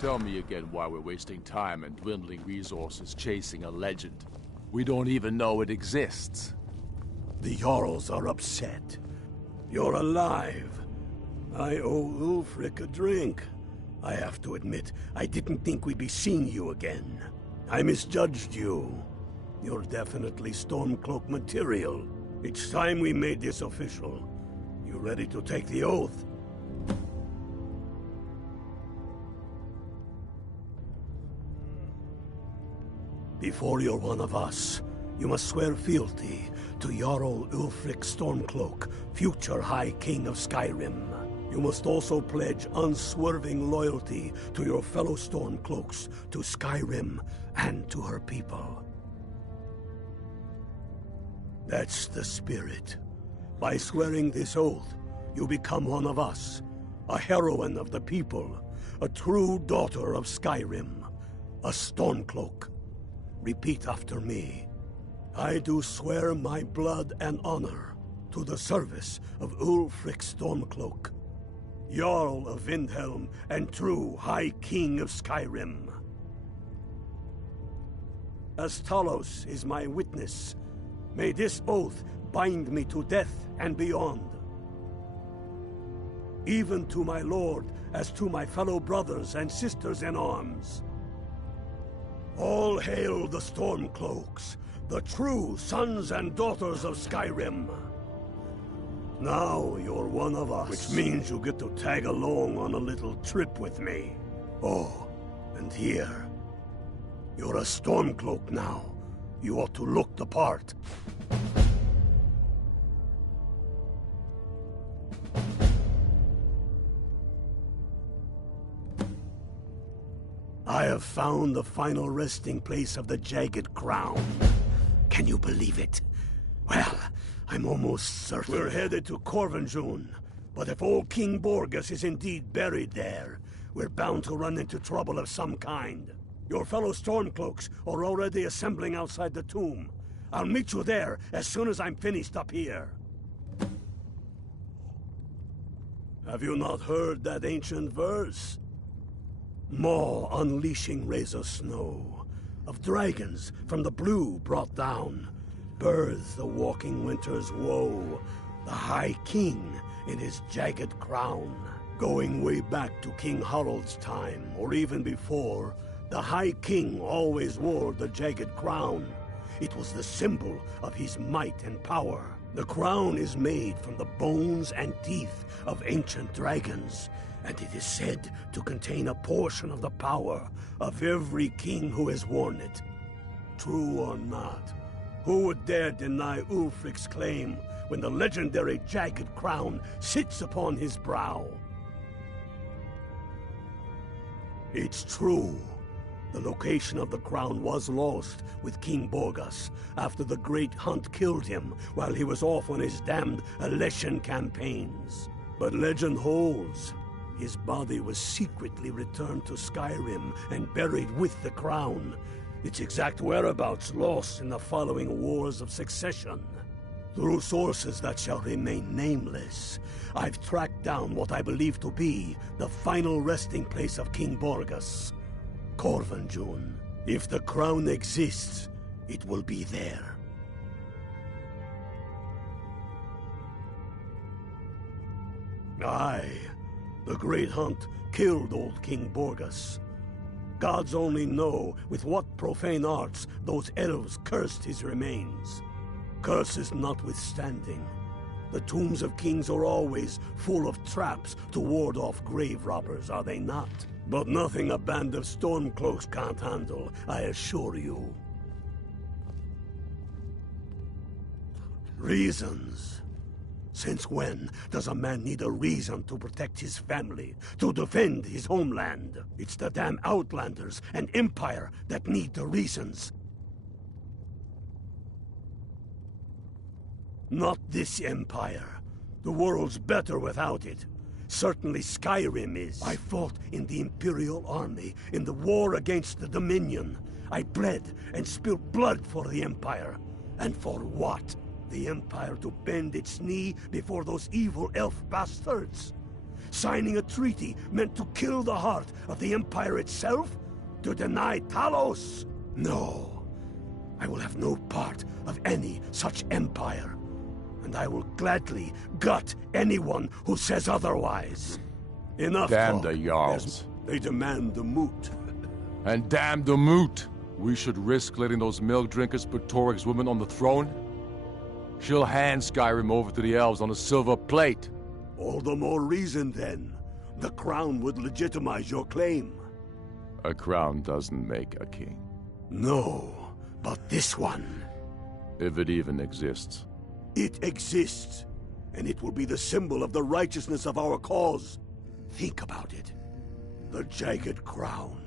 Tell me again why we're wasting time and dwindling resources chasing a legend. We don't even know it exists. The Jarls are upset. You're alive. I owe Ulfric a drink. I have to admit, I didn't think we'd be seeing you again. I misjudged you. You're definitely Stormcloak material. It's time we made this official. You ready to take the oath? Before you're one of us, you must swear fealty to Jarl Ulfric Stormcloak, future High King of Skyrim. You must also pledge unswerving loyalty to your fellow Stormcloaks, to Skyrim, and to her people. That's the spirit. By swearing this oath, you become one of us, a heroine of the people, a true daughter of Skyrim, a Stormcloak. Repeat after me. I do swear my blood and honor to the service of Ulfric Stormcloak, Jarl of Windhelm and true High King of Skyrim. As Talos is my witness, may this oath bind me to death and beyond. Even to my lord as to my fellow brothers and sisters in arms. All hail the Stormcloaks, the true sons and daughters of Skyrim. Now you're one of us, which means you get to tag along on a little trip with me. Oh, and here. You're a Stormcloak now. You ought to look the part. I have found the final resting place of the Jagged Crown. Can you believe it? Well, I'm almost certain. We're headed to Corvinjun, but if old King Borgus is indeed buried there, we're bound to run into trouble of some kind. Your fellow Stormcloaks are already assembling outside the tomb. I'll meet you there as soon as I'm finished up here. Have you not heard that ancient verse? Maw unleashing rays of snow, of dragons from the blue brought down, births the walking winter's woe, the High King in his jagged crown. Going way back to King Harald's time, or even before, the High King always wore the jagged crown. It was the symbol of his might and power. The crown is made from the bones and teeth of ancient dragons, and it is said to contain a portion of the power of every king who has worn it. True or not, who would dare deny Ulfric's claim when the legendary jagged crown sits upon his brow? It's true. The location of the crown was lost with King Borgus after the Great Hunt killed him while he was off on his damned Alessian campaigns. But legend holds, his body was secretly returned to Skyrim and buried with the crown, its exact whereabouts lost in the following Wars of Succession. Through sources that shall remain nameless, I've tracked down what I believe to be the final resting place of King Borgus, Corvinjun. If the crown exists, it will be there. Aye, the Great Hunt killed old King Borgus. Gods only know with what profane arts those elves cursed his remains. Curses notwithstanding, the tombs of kings are always full of traps to ward off grave robbers, are they not? But nothing a band of Stormcloaks can't handle, I assure you. Reasons. Since when does a man need a reason to protect his family, to defend his homeland? It's the damn Outlanders and Empire that need the reasons. Not this Empire. The world's better without it. Certainly Skyrim is. I fought in the Imperial Army, in the war against the Dominion. I bled and spilled blood for the Empire. And for what? The Empire to bend its knee before those evil elf bastards? Signing a treaty meant to kill the heart of the Empire itself? To deny Talos? No. I will have no part of any such empire. And I will gladly gut anyone who says otherwise. Enough Damn talk. the Jarls. They demand the moot. And damn the moot! We should risk letting those milk drinkers put Toryg's woman on the throne? She'll hand Skyrim over to the elves on a silver plate. All the more reason, then. The crown would legitimize your claim. A crown doesn't make a king. No, but this one. If it even exists. It exists, and it will be the symbol of the righteousness of our cause. Think about it. The jagged crown.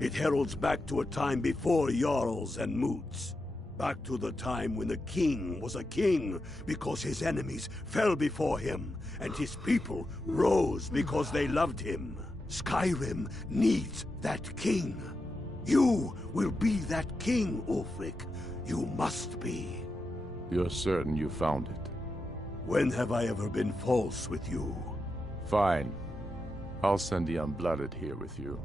It heralds back to a time before Jarls and Moots. Back to the time when the king was a king because his enemies fell before him, and his people rose because they loved him. Skyrim needs that king. You will be that king, Ulfric. You must be. You're certain you found it? When have I ever been false with you? Fine. I'll send the Unblooded here with you.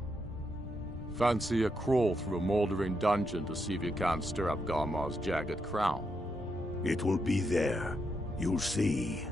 Fancy a crawl through a moldering dungeon to see if you can't stir up Garmar's jagged crown. It will be there. You'll see.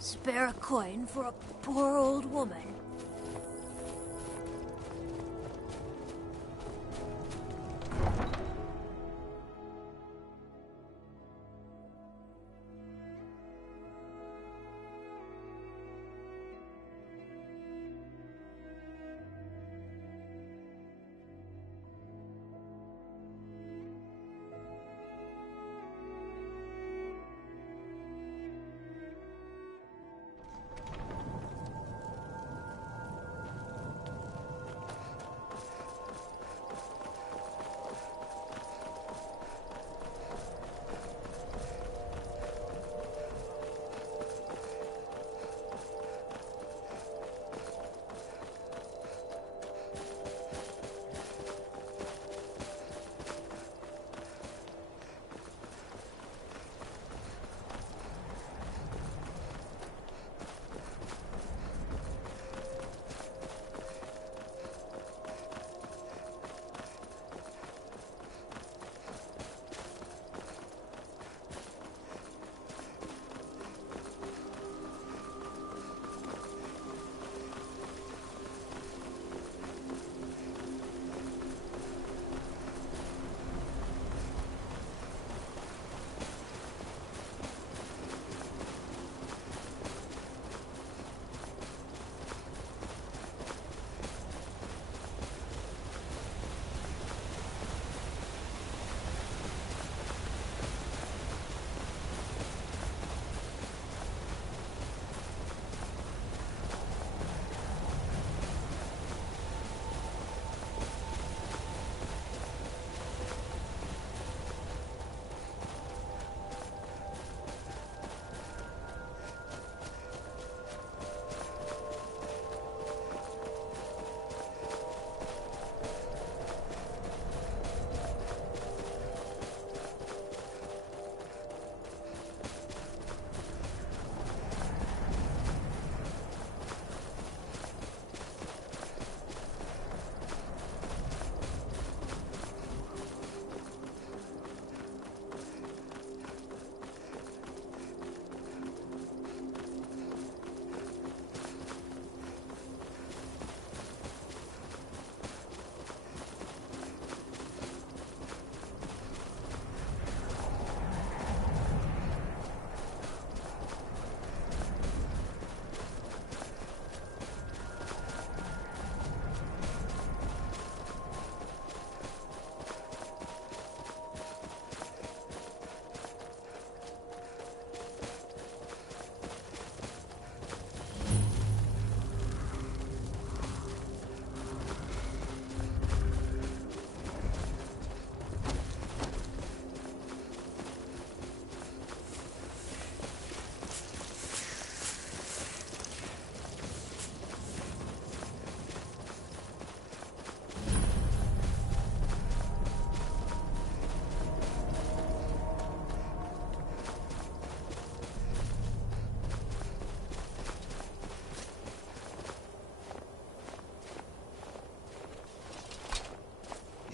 Spare a coin for a poor old woman.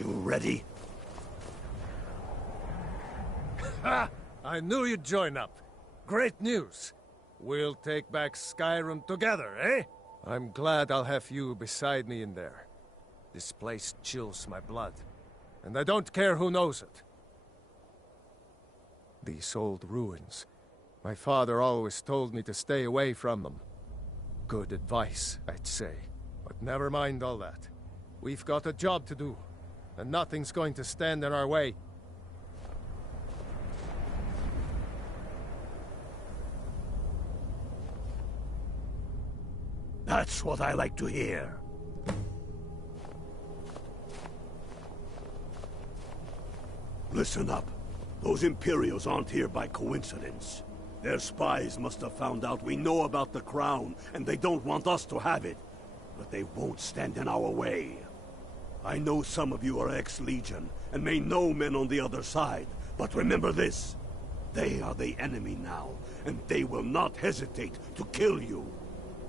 You ready? Ha! I knew you'd join up. Great news. We'll take back Skyrim together, eh? I'm glad I'll have you beside me in there. This place chills my blood, and I don't care who knows it. These old ruins. My father always told me to stay away from them. Good advice, I'd say. But never mind all that. We've got a job to do, and nothing's going to stand in our way. That's what I like to hear. Listen up. Those Imperials aren't here by coincidence. Their spies must have found out we know about the crown, and they don't want us to have it. But they won't stand in our way. I know some of you are ex-Legion, and may know men on the other side, but remember this. They are the enemy now, and they will not hesitate to kill you.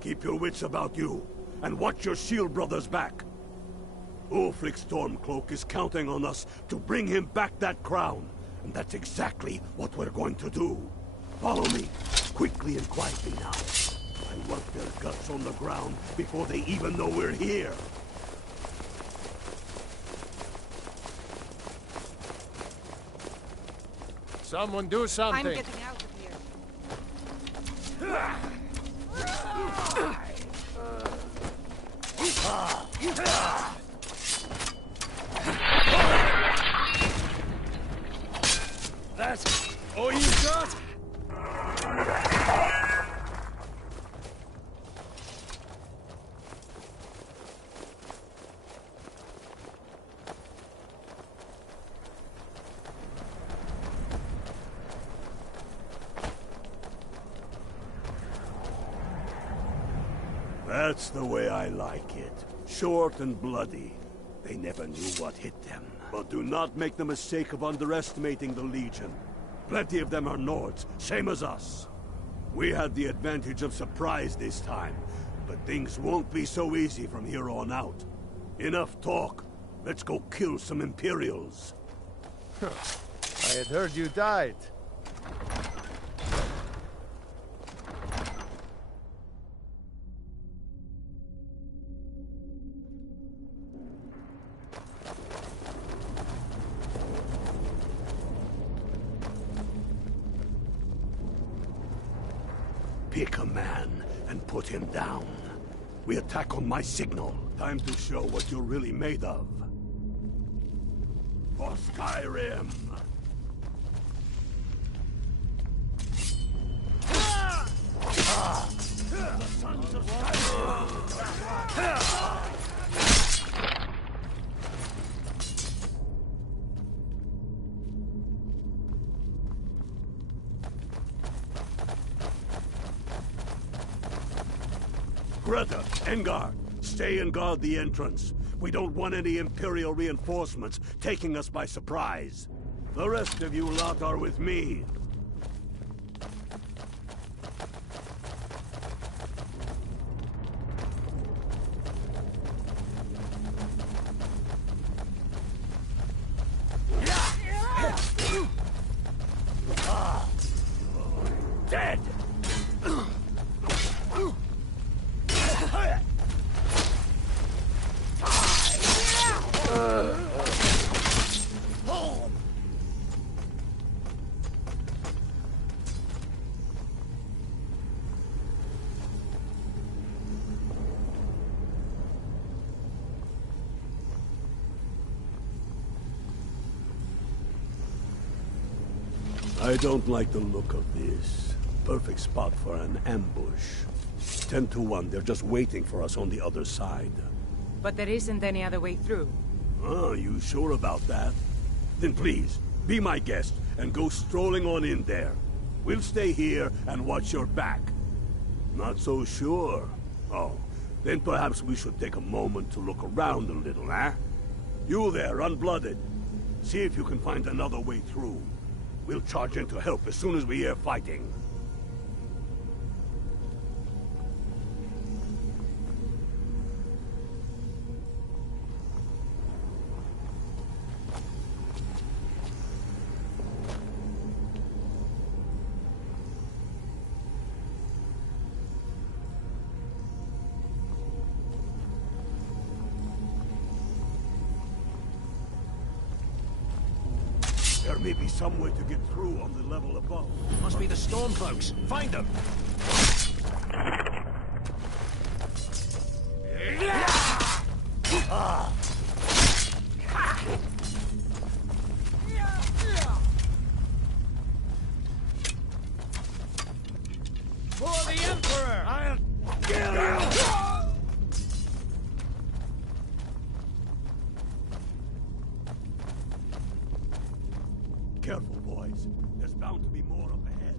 Keep your wits about you, and watch your shield brothers back. Ulfric Stormcloak is counting on us to bring him back that crown, and that's exactly what we're going to do. Follow me, quickly and quietly now. I want their guts on the ground before they even know we're here. Someone do something! I'm getting out of here. That's all you got? That's the way I like it. Short and bloody. They never knew what hit them. But do not make the mistake of underestimating the Legion. Plenty of them are Nords, same as us. We had the advantage of surprise this time, but things won't be so easy from here on out. Enough talk. Let's go kill some Imperials. I had heard you died. Pick a man and put him down. We attack on my signal. Time to show what you're really made of. For Skyrim! The sons of Skyrim! Greta, Engar, stay and guard the entrance. We don't want any Imperial reinforcements taking us by surprise. The rest of you lot are with me. Dead! I don't like the look of this. Perfect spot for an ambush. 10 to 1, they're just waiting for us on the other side. But there isn't any other way through. Oh, you sure about that? Then please, be my guest and go strolling on in there. We'll stay here and watch your back. Not so sure. Oh, then perhaps we should take a moment to look around a little, eh? You there, unblooded. See if you can find another way through. We'll charge in to help as soon as we hear fighting. There may be some way to get through on the level above. Must be the Stormcloaks. Find them! For the Emperor! I'll kill you! Careful, boys. There's bound to be more up ahead.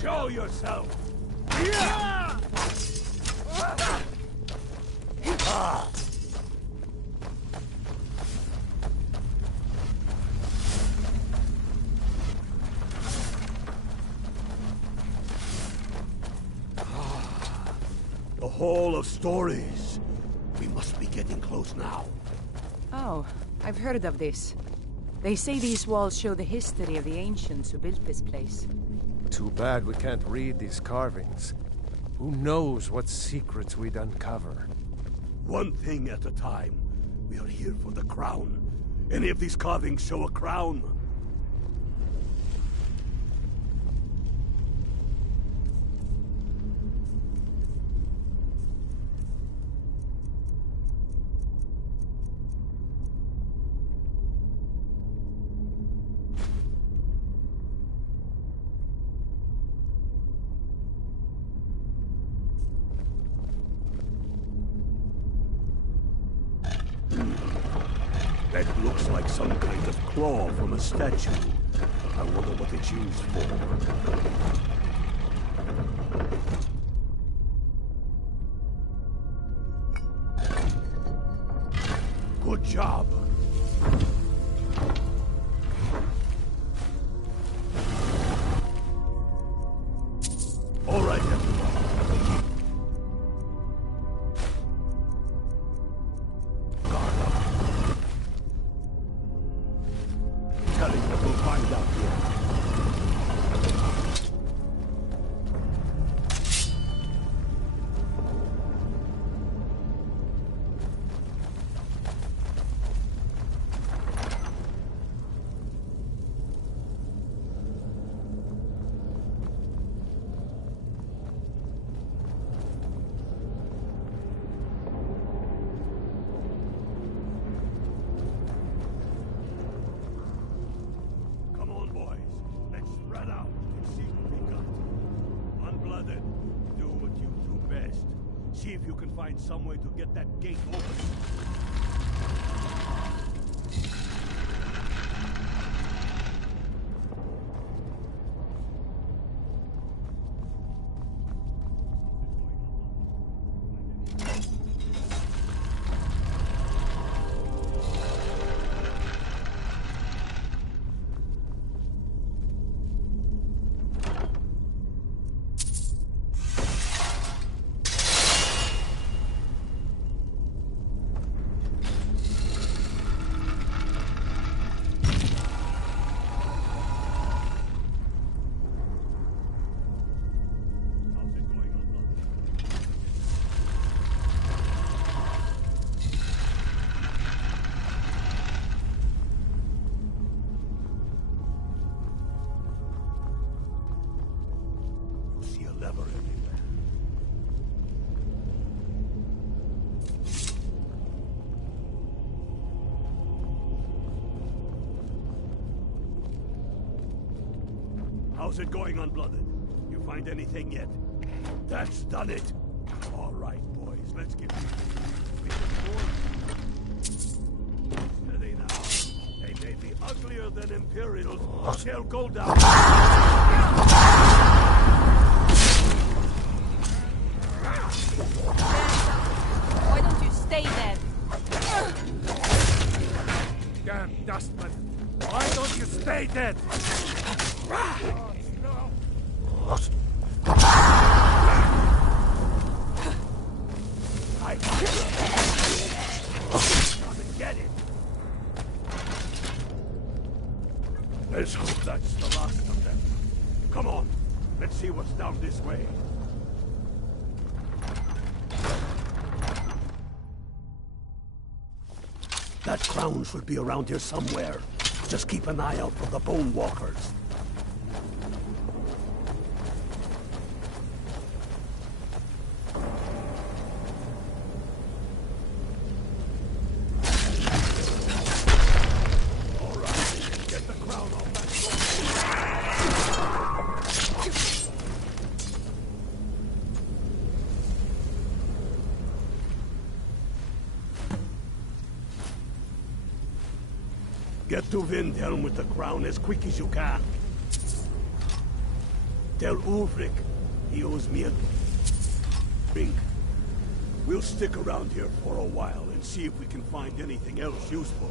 Show yourself! Yeah! The Hall of Stories. We must be getting close now. Oh, I've heard of this. They say these walls show the history of the ancients who built this place. Too bad we can't read these carvings. Who knows what secrets we'd uncover? One thing at a time. We are here for the crown. Any of these carvings show a crown? That looks like some kind of claw from a statue. I wonder what it's used for. Good job. All right, everyone. See if you can find some way to get that gate open. clever everywhere. How's it going, Unblooded? You find anything yet? That's done it! All right, boys, let's get steady now. They may be uglier than Imperials, but they'll go down. Why don't you stay dead? Damn dustman! Why don't you stay dead? Get it. Let's hope that's the last of them. Come on, let's see what's down this way. That crown should be around here somewhere. Just keep an eye out for the Bone Walkers. Get to Windhelm with the crown as quick as you can. Tell Ulfric he owes me a drink. We'll stick around here for a while and see if we can find anything else useful.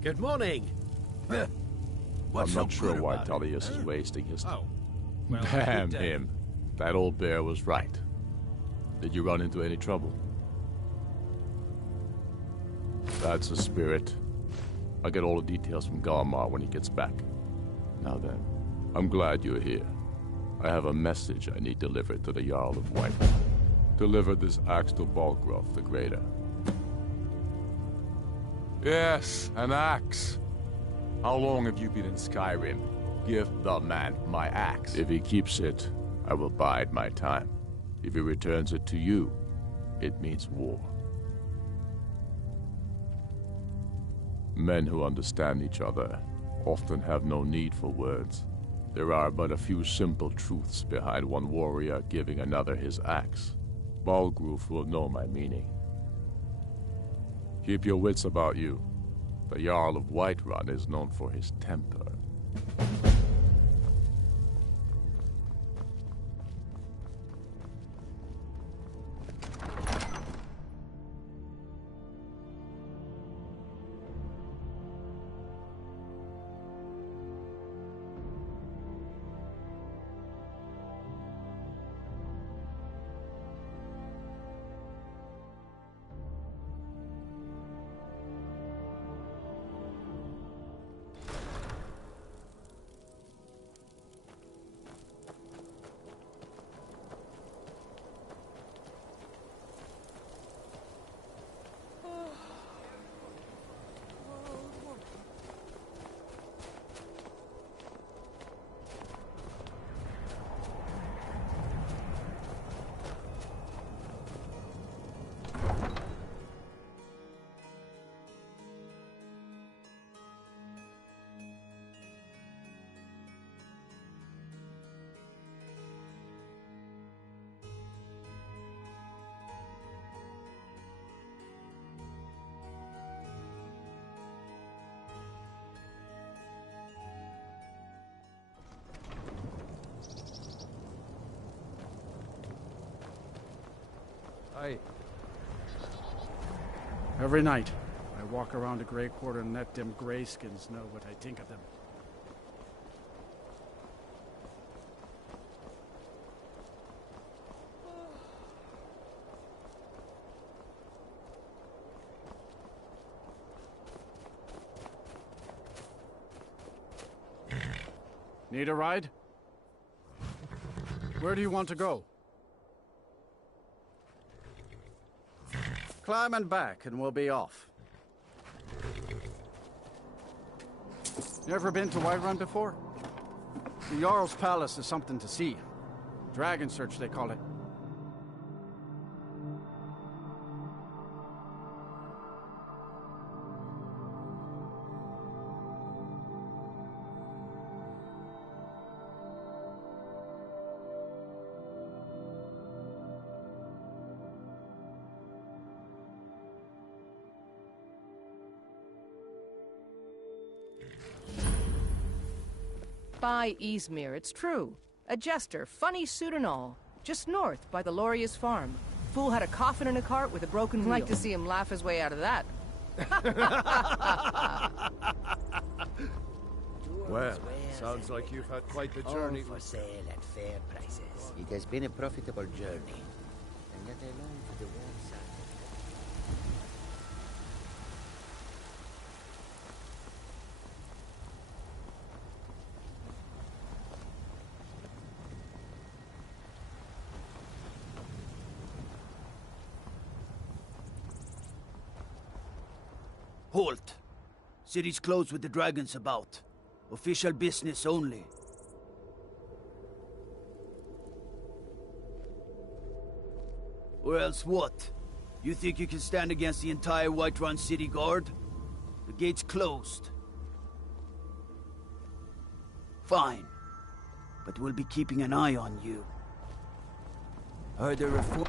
Good morning. I'm not sure why Tullius is wasting his time. Well, Damn good day. him. That old bear was right. Did you run into any trouble? That's the spirit. I'll get all the details from Galmar when he gets back. Now then, I'm glad you're here. I have a message I need delivered to the Jarl of White. Deliver this axe to Balgruuf the Greater. Yes, an axe. How long have you been in Skyrim? Give the man my axe. If he keeps it, I will bide my time. If he returns it to you, it means war. Men who understand each other often have no need for words. There are but a few simple truths behind one warrior giving another his axe. Balgruuf will know my meaning. Keep your wits about you. The Jarl of Whiterun is known for his temper. Every night, I walk around the Grey Quarter and let them greyskins know what I think of them. Need a ride? Where do you want to go? Climb and back, and we'll be off. Never been to Whiterun before? The Jarl's Palace is something to see. Dragon Search, they call it. By Izmir, it's true. A jester, funny suit and all. Just north, by the Loria's farm. Fool had a coffin in a cart with a broken wheel. Like to see him laugh his way out of that. Well, sounds like you've had quite the journey. All for sale at fair prices. It has been a profitable journey. And yet I long for the warm side. Halt! City's closed with the dragons about. Official business only. Or else what? You think you can stand against the entire Whiterun city guard? The gate's closed. Fine. But we'll be keeping an eye on you. Are there reform...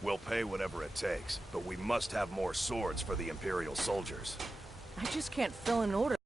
We'll pay whatever it takes, but we must have more swords for the Imperial soldiers. I just can't fill an order